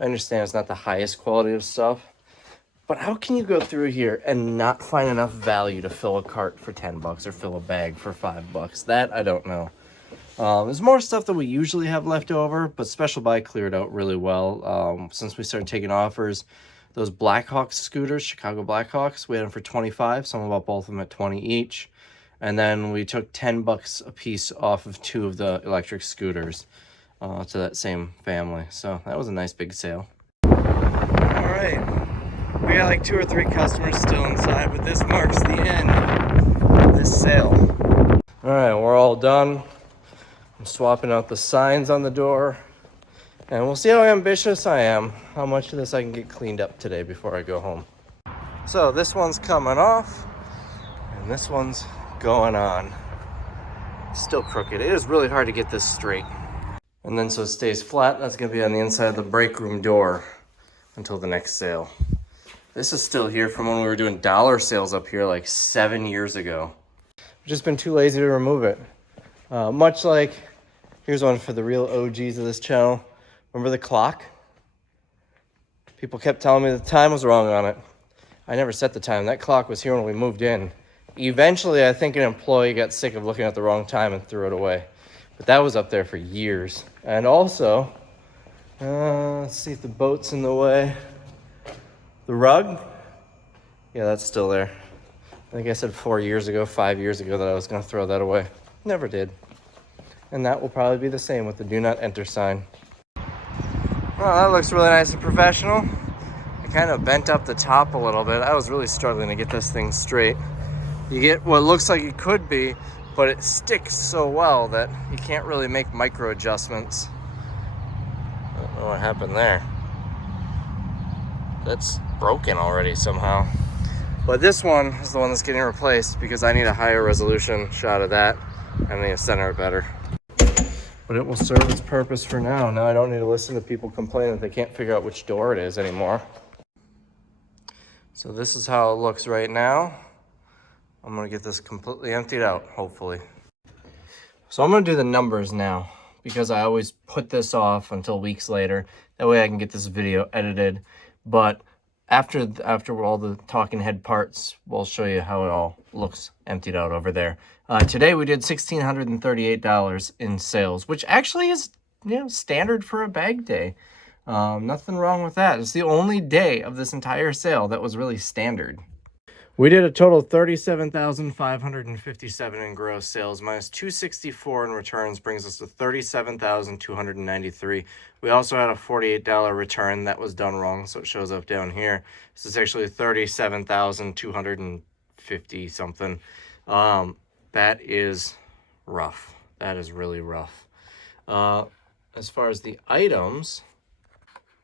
I understand is not the highest quality of stuff. But how can you go through here and not find enough value to fill a cart for $10 or fill a bag for $5? That I don't know. There's more stuff that we usually have left over, but Special Buy cleared out really well. Since we started taking offers, those Blackhawks scooters, Chicago Blackhawks, we had them for $25. Someone bought both of them at $20 each. And then we took $10 a piece off of 2 of the electric scooters to that same family. So that was a nice big sale. right. We got like 2 or 3 customers still inside, but this marks the end of this sale. All right, we're all done. I'm swapping out the signs on the door, and we'll see how ambitious I am, how much of this I can get cleaned up today before I go home. So this one's coming off, and this one's going on. Still crooked. It is really hard to get this straight. And then so it stays flat, that's gonna be on the inside of the break room door until the next sale. This is still here from when we were doing dollar sales up here like 7 years ago. I've just been too lazy to remove it. Much like, here's one for the real OGs of this channel. Remember the clock? People kept telling me the time was wrong on it. I never set the time. That clock was here when we moved in. Eventually, I think an employee got sick of looking at the wrong time and threw it away. But that was up there for years. And also, let's see if the boat's in the way. The rug? Yeah, that's still there. I think I said 4 years ago, 5 years ago that I was gonna throw that away. Never did. And that will probably be the same with the do not enter sign. Well, that looks really nice and professional. I kind of bent up the top a little bit. I was really struggling to get this thing straight. You get what looks like it could be, but it sticks so well that you can't really make micro adjustments. I don't know what happened there. That's broken already somehow. But this one is the one that's getting replaced because I need a higher resolution shot of that. I need to center it better. But it will serve its purpose for now. Now I don't need to listen to people complain that they can't figure out which door it is anymore. So this is how it looks right now. I'm gonna get this completely emptied out, hopefully. So I'm gonna do the numbers now because I always put this off until weeks later. That way I can get this video edited. But after all the talking head parts, we'll show you how it all looks emptied out over there. Today we did $1,638 in sales, which actually is, you know, standard for a bag day. Nothing wrong with that. It's the only day of this entire sale that was really standard. We did a total of $37,557 in gross sales, minus $264 in returns, brings us to $37,293. We also had a $48 return that was done wrong, so it shows up down here. This is actually $37,250 something. That is rough. That is really rough. As far as the items,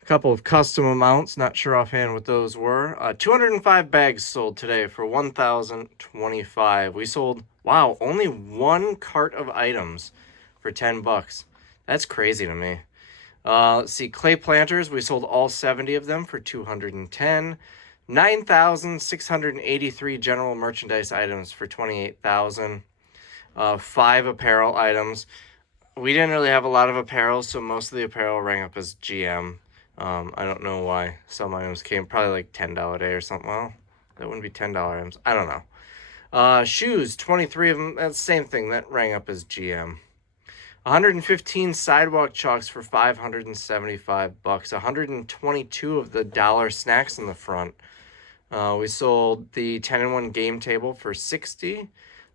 a couple of custom amounts, not sure offhand what those were. 205 bags sold today for $1,025. We sold, wow, only 1 cart of items for $10. That's crazy to me. Let's see, clay planters, we sold all 70 of them for $210. 9,683 general merchandise items for $28,000. 5 apparel items. We didn't really have a lot of apparel, so most of the apparel rang up as GM. I don't know why some items came, probably like $10 a day or something. Well, that wouldn't be $10 items. I don't know. Shoes, 23 of them. That's the same thing. That rang up as GM. 115 sidewalk chalks for $575. 122 of the dollar snacks in the front. We sold the 10-in-1 game table for $60.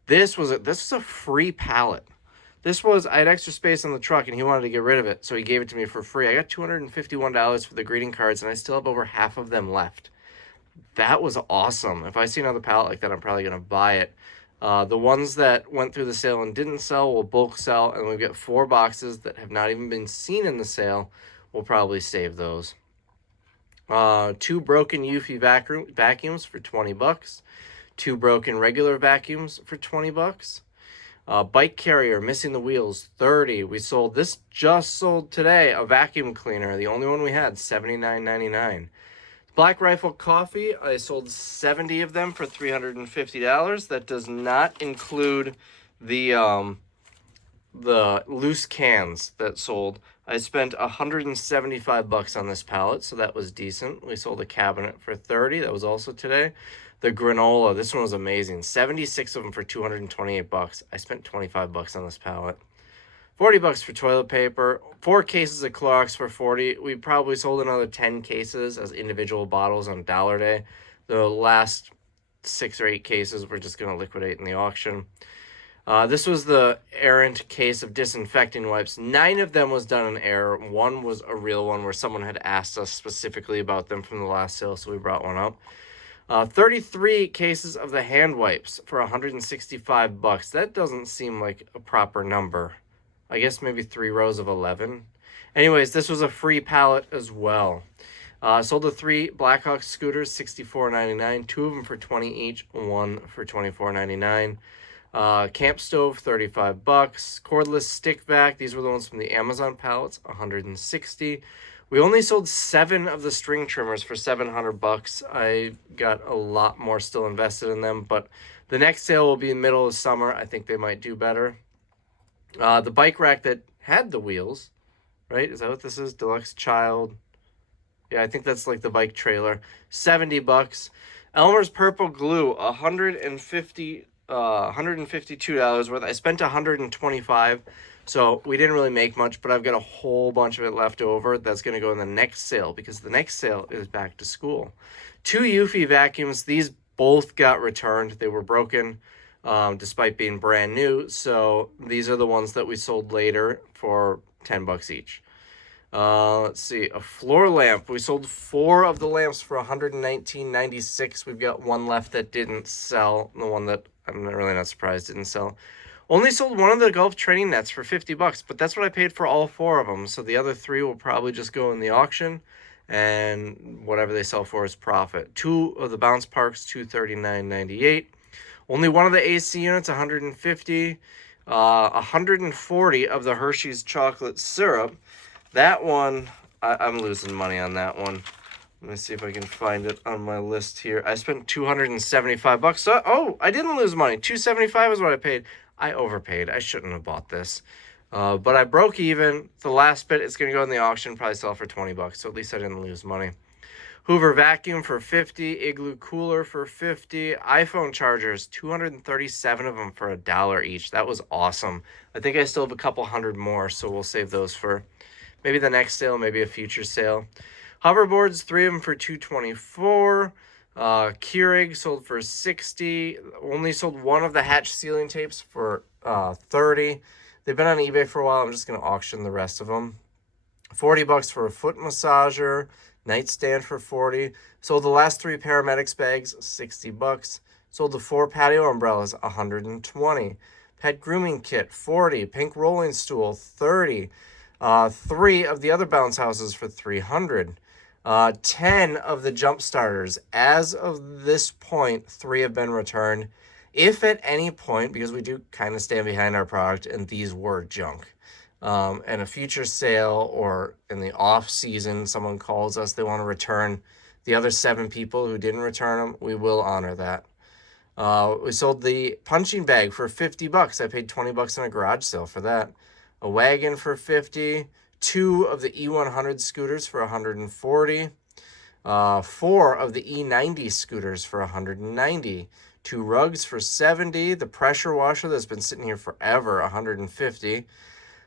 This was a free pallet. This was, I had extra space on the truck and he wanted to get rid of it, so he gave it to me for free. I got $251 for the greeting cards and I still have over half of them left. That was awesome. If I see another pallet like that, I'm probably going to buy it. The ones that went through the sale and didn't sell will bulk sell, and we've got 4 boxes that have not even been seen in the sale. We'll probably save those. 2 broken Eufy vacuums for $20. 2 broken regular vacuums for $20. Bike carrier, missing the wheels, $30. We sold, this just sold today, a vacuum cleaner. The only one we had, $79.99. Black Rifle coffee, I sold 70 of them for $350. That does not include the loose cans that sold. I spent $175 on this pallet, so that was decent. We sold a cabinet for $30. That was also today. The granola, this one was amazing. 76 of them for $228. I spent $25 on this pallet. $40 for toilet paper. 4 cases of Clorox for $40. We probably sold another 10 cases as individual bottles on Dollar Day. The last 6 or 8 cases we're just going to liquidate in the auction. This was the errant case of disinfecting wipes. 9 of them was done in error. 1 was a real one where someone had asked us specifically about them from the last sale, so we brought one up. 33 cases of the hand wipes for $165. That doesn't seem like a proper number. I guess maybe 3 rows of 11. Anyways, this was a free pallet as well. Sold the 3 Blackhawk scooters, $64.99. 2 of them for $20 each, 1 for $24.99. Camp stove, $35. Cordless stick vac. These were the ones from the Amazon pallets, $160. We only sold 7 of the string trimmers for $700. I got a lot more still invested in them, but the next sale will be in the middle of summer. I think they might do better. The bike rack that had the wheels, right? Is that what this is? Deluxe Child. Yeah, I think that's like the bike trailer. $70. Elmer's purple glue, $152 worth. I spent $125. So we didn't really make much, but I've got a whole bunch of it left over. That's going to go in the next sale because the next sale is back to school. 2 Eufy vacuums. These both got returned. They were broken despite being brand new. So these are the ones that we sold later for $10 each. Let's see. A floor lamp. We sold 4 of the lamps for $119.96. We've got 1 left that didn't sell. The one that I'm really not surprised didn't sell. Only sold 1 of the golf training nets for $50, but that's what I paid for all 4 of them. So the other 3 will probably just go in the auction, and whatever they sell for is profit. 2 of the bounce parks, $239.98. Only 1 of the AC units, $150. 140 of the Hershey's chocolate syrup. That one, I'm losing money on that one. Let me see if I can find it on my list here. I spent $275. So, oh, I didn't lose money. $275 is what I paid. I overpaid. I shouldn't have bought this. But I broke even. The last bit, it's going to go in the auction, probably sell for $20. So at least I didn't lose money. Hoover vacuum for $50. Igloo cooler for $50. iPhone chargers, 237 of them for $1 each. That was awesome. I think I still have a couple hundred more, so we'll save those for maybe the next sale, maybe a future sale. Hoverboards, 3 of them for $224. Keurig sold for $60. Only sold 1 of the hatch ceiling tapes for $30. They've been on eBay for a while. I'm just going to auction the rest of them. $40 for a foot massager. Nightstand for $40. Sold the last 3 paramedics bags, $60. Sold the 4 patio umbrellas, $120. Pet grooming kit, $40. Pink rolling stool, $30. 3 of the other bounce houses for $300. 10 of the jump starters. As of this point, 3 have been returned. If at any point, because we do kind of stand behind our product, and these were junk, and a future sale or in the off season, someone calls us, they want to return the other 7 people who didn't return them, we will honor that. We sold the punching bag for $50. I paid $20 in a garage sale for that. A wagon for $50. 2 of the E100 scooters for $140. 4 of the E90 scooters for $190. 2 rugs for $70. The pressure washer that's been sitting here forever, $150.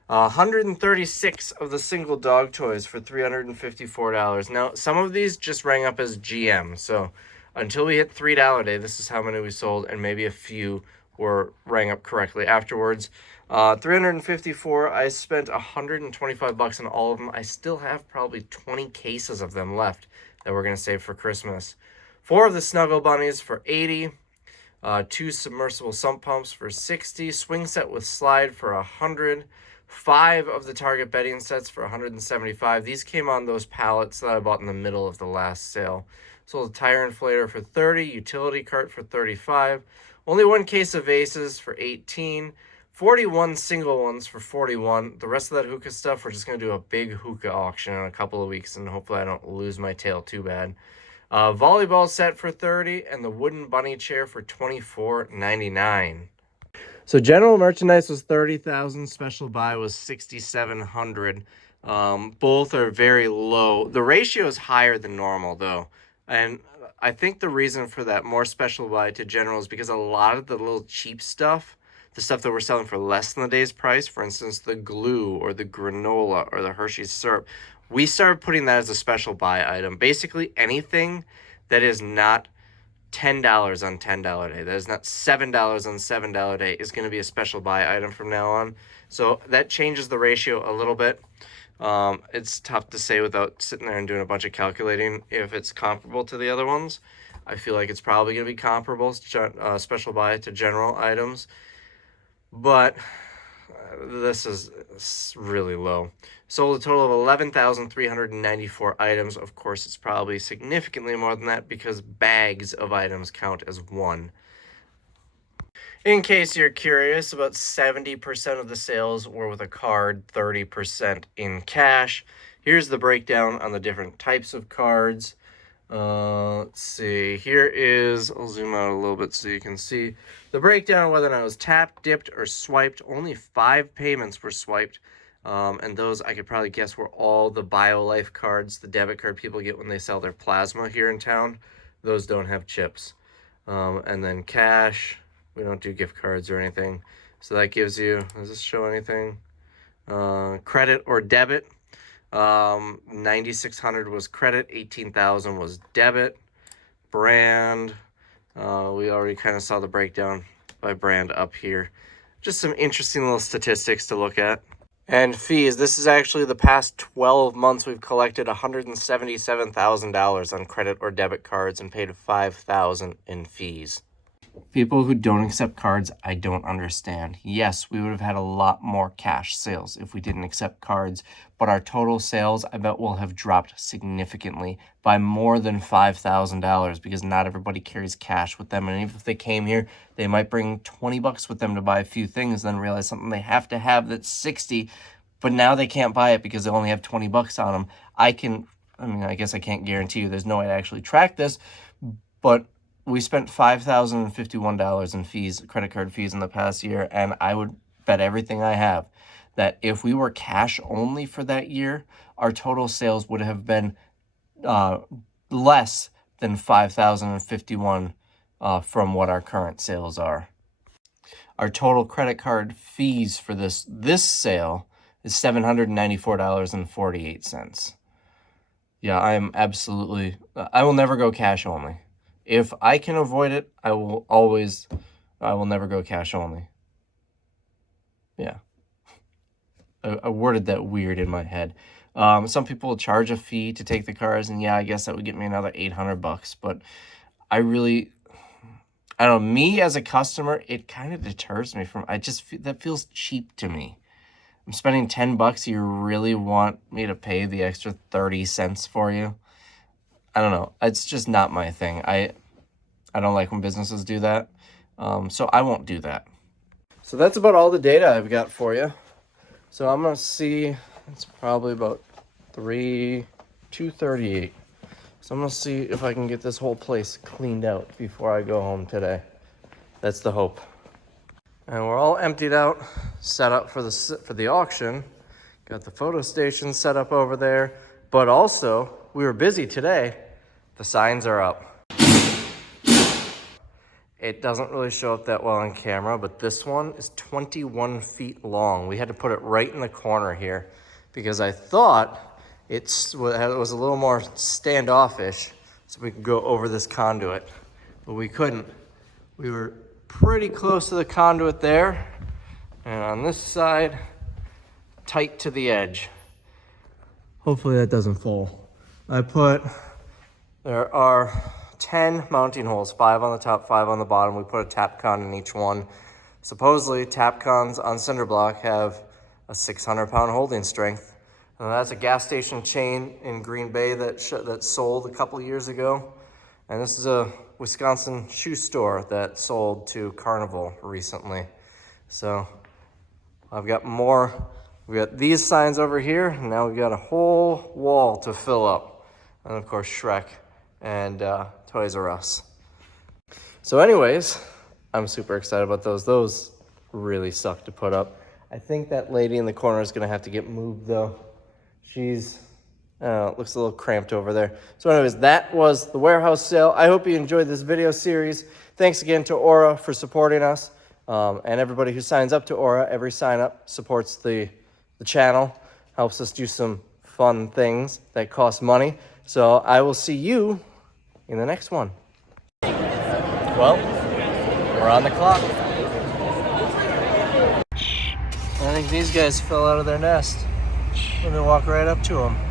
136 of the single dog toys for $354. Now, some of these just rang up as GM, so until we hit $3 day, this is how many we sold, and maybe a few were rang up correctly afterwards. 354. I spent $125 on all of them. I still have probably 20 cases of them left that we're going to save for Christmas. 4 of the Snuggle Bunnies for $80. 2 submersible sump pumps for $60. Swing set with slide for $100. 5 of the Target bedding sets for $175. These came on those pallets that I bought in the middle of the last sale. Sold a tire inflator for $30. Utility cart for $35. Only 1 case of vases for $18. 41 single ones for $41. The rest of that hookah stuff, we're just going to do a big hookah auction in a couple of weeks, and hopefully I don't lose my tail too bad. Volleyball set for $30, and the wooden bunny chair for $24.99. So general merchandise was $30,000. Special buy was $6,700. Both are very low. The ratio is higher than normal, though. And I think the reason for that more special buy to general is because a lot of the little cheap stuff, the stuff that we're selling for less than the day's price, for instance, the glue or the granola or the Hershey's syrup, we started putting that as a special buy item. Basically, anything that is not $10 on $10 day. That is not $7 on $7 day. Is going to be a special buy item from now on. So that changes the ratio a little bit. It's tough to say without sitting there and doing a bunch of calculating if it's comparable to the other ones. I feel like it's probably going to be comparable, special buy to general items. But this is really low. Sold a total of 11,394 items. Of course, it's probably significantly more than that because bags of items count as one. In case you're curious, about 70% of the sales were with a card, 30% in cash. Here's the breakdown on the different types of cards. Let's see. Here is, I'll zoom out a little bit so you can see the breakdown, whether or not it was tapped, dipped, or swiped. Only 5 payments were swiped. And those I could probably guess were all the BioLife cards, the debit card people get when they sell their plasma here in town. Those don't have chips. And then cash, we don't do gift cards or anything. So that gives you, does this show anything? Credit or debit. 9,600 was credit, 18,000 was debit. Brand, we already kind of saw the breakdown by brand up here. Just some interesting little statistics to look at. And fees, this is actually the past 12 months we've collected $177,000 on credit or debit cards and paid $5,000 in fees. People who don't accept cards, I don't understand. Yes, we would have had a lot more cash sales if we didn't accept cards, but our total sales, I bet, will have dropped significantly by more than $5,000 because not everybody carries cash with them. And even if they came here, they might bring 20 bucks with them to buy a few things, then realize something they have to have that's 60, but now they can't buy it because they only have 20 bucks on them. I guess I can't guarantee you, there's no way to actually track this, but we spent $5,051 in fees, credit card fees in the past year, and I would bet everything I have that if we were cash only for that year, our total sales would have been less than $5,051 from what our current sales are. Our total credit card fees for this sale is $794.48. Yeah, I will never go cash only. If I can avoid it, I will never go cash only. Yeah. I worded that weird in my head. Some people will charge a fee to take the cars, and yeah, I guess that would get me another $800, but I don't know, me as a customer, it kind of deters me from, that feels cheap to me. I'm spending $10, you really want me to pay the extra 30 cents for you? I don't know. It's just not my thing. I don't like when businesses do that. So I won't do that. So that's about all the data I've got for you. So I'm going to see, it's probably about 2:38. So I'm going to see if I can get this whole place cleaned out before I go home today. That's the hope. And we're all emptied out, set up for the auction. Got the photo station set up over there. But also, we were busy today. The signs are up. It doesn't really show up that well on camera, but this one is 21 feet long. We had to put it right in the corner here because I thought it was a little more standoffish so we could go over this conduit, but we couldn't. We were pretty close to the conduit there, and on this side, tight to the edge. Hopefully that doesn't fall. There are 10 mounting holes, 5 on the top, 5 on the bottom. We put a Tapcon in each one. Supposedly, Tapcons on cinder block have a 600-pound holding strength. And that's a gas station chain in Green Bay that sold a couple years ago. And this is a Wisconsin shoe store that sold to Carnival recently. So I've got more. We got these signs over here. And now we've got a whole wall to fill up. And of course, Shrek and Toys R Us. So anyways, I'm super excited about those. Those really suck to put up. I think that lady in the corner is going to have to get moved, though. She's, looks a little cramped over there. So anyways, that was the warehouse sale. I hope you enjoyed this video series. Thanks again to Aura for supporting us. And everybody who signs up to Aura, every sign up supports the channel, helps us do some fun things that cost money. So I will see you in the next one. Well, we're on the clock. I think these guys fell out of their nest. Let me walk right up to them.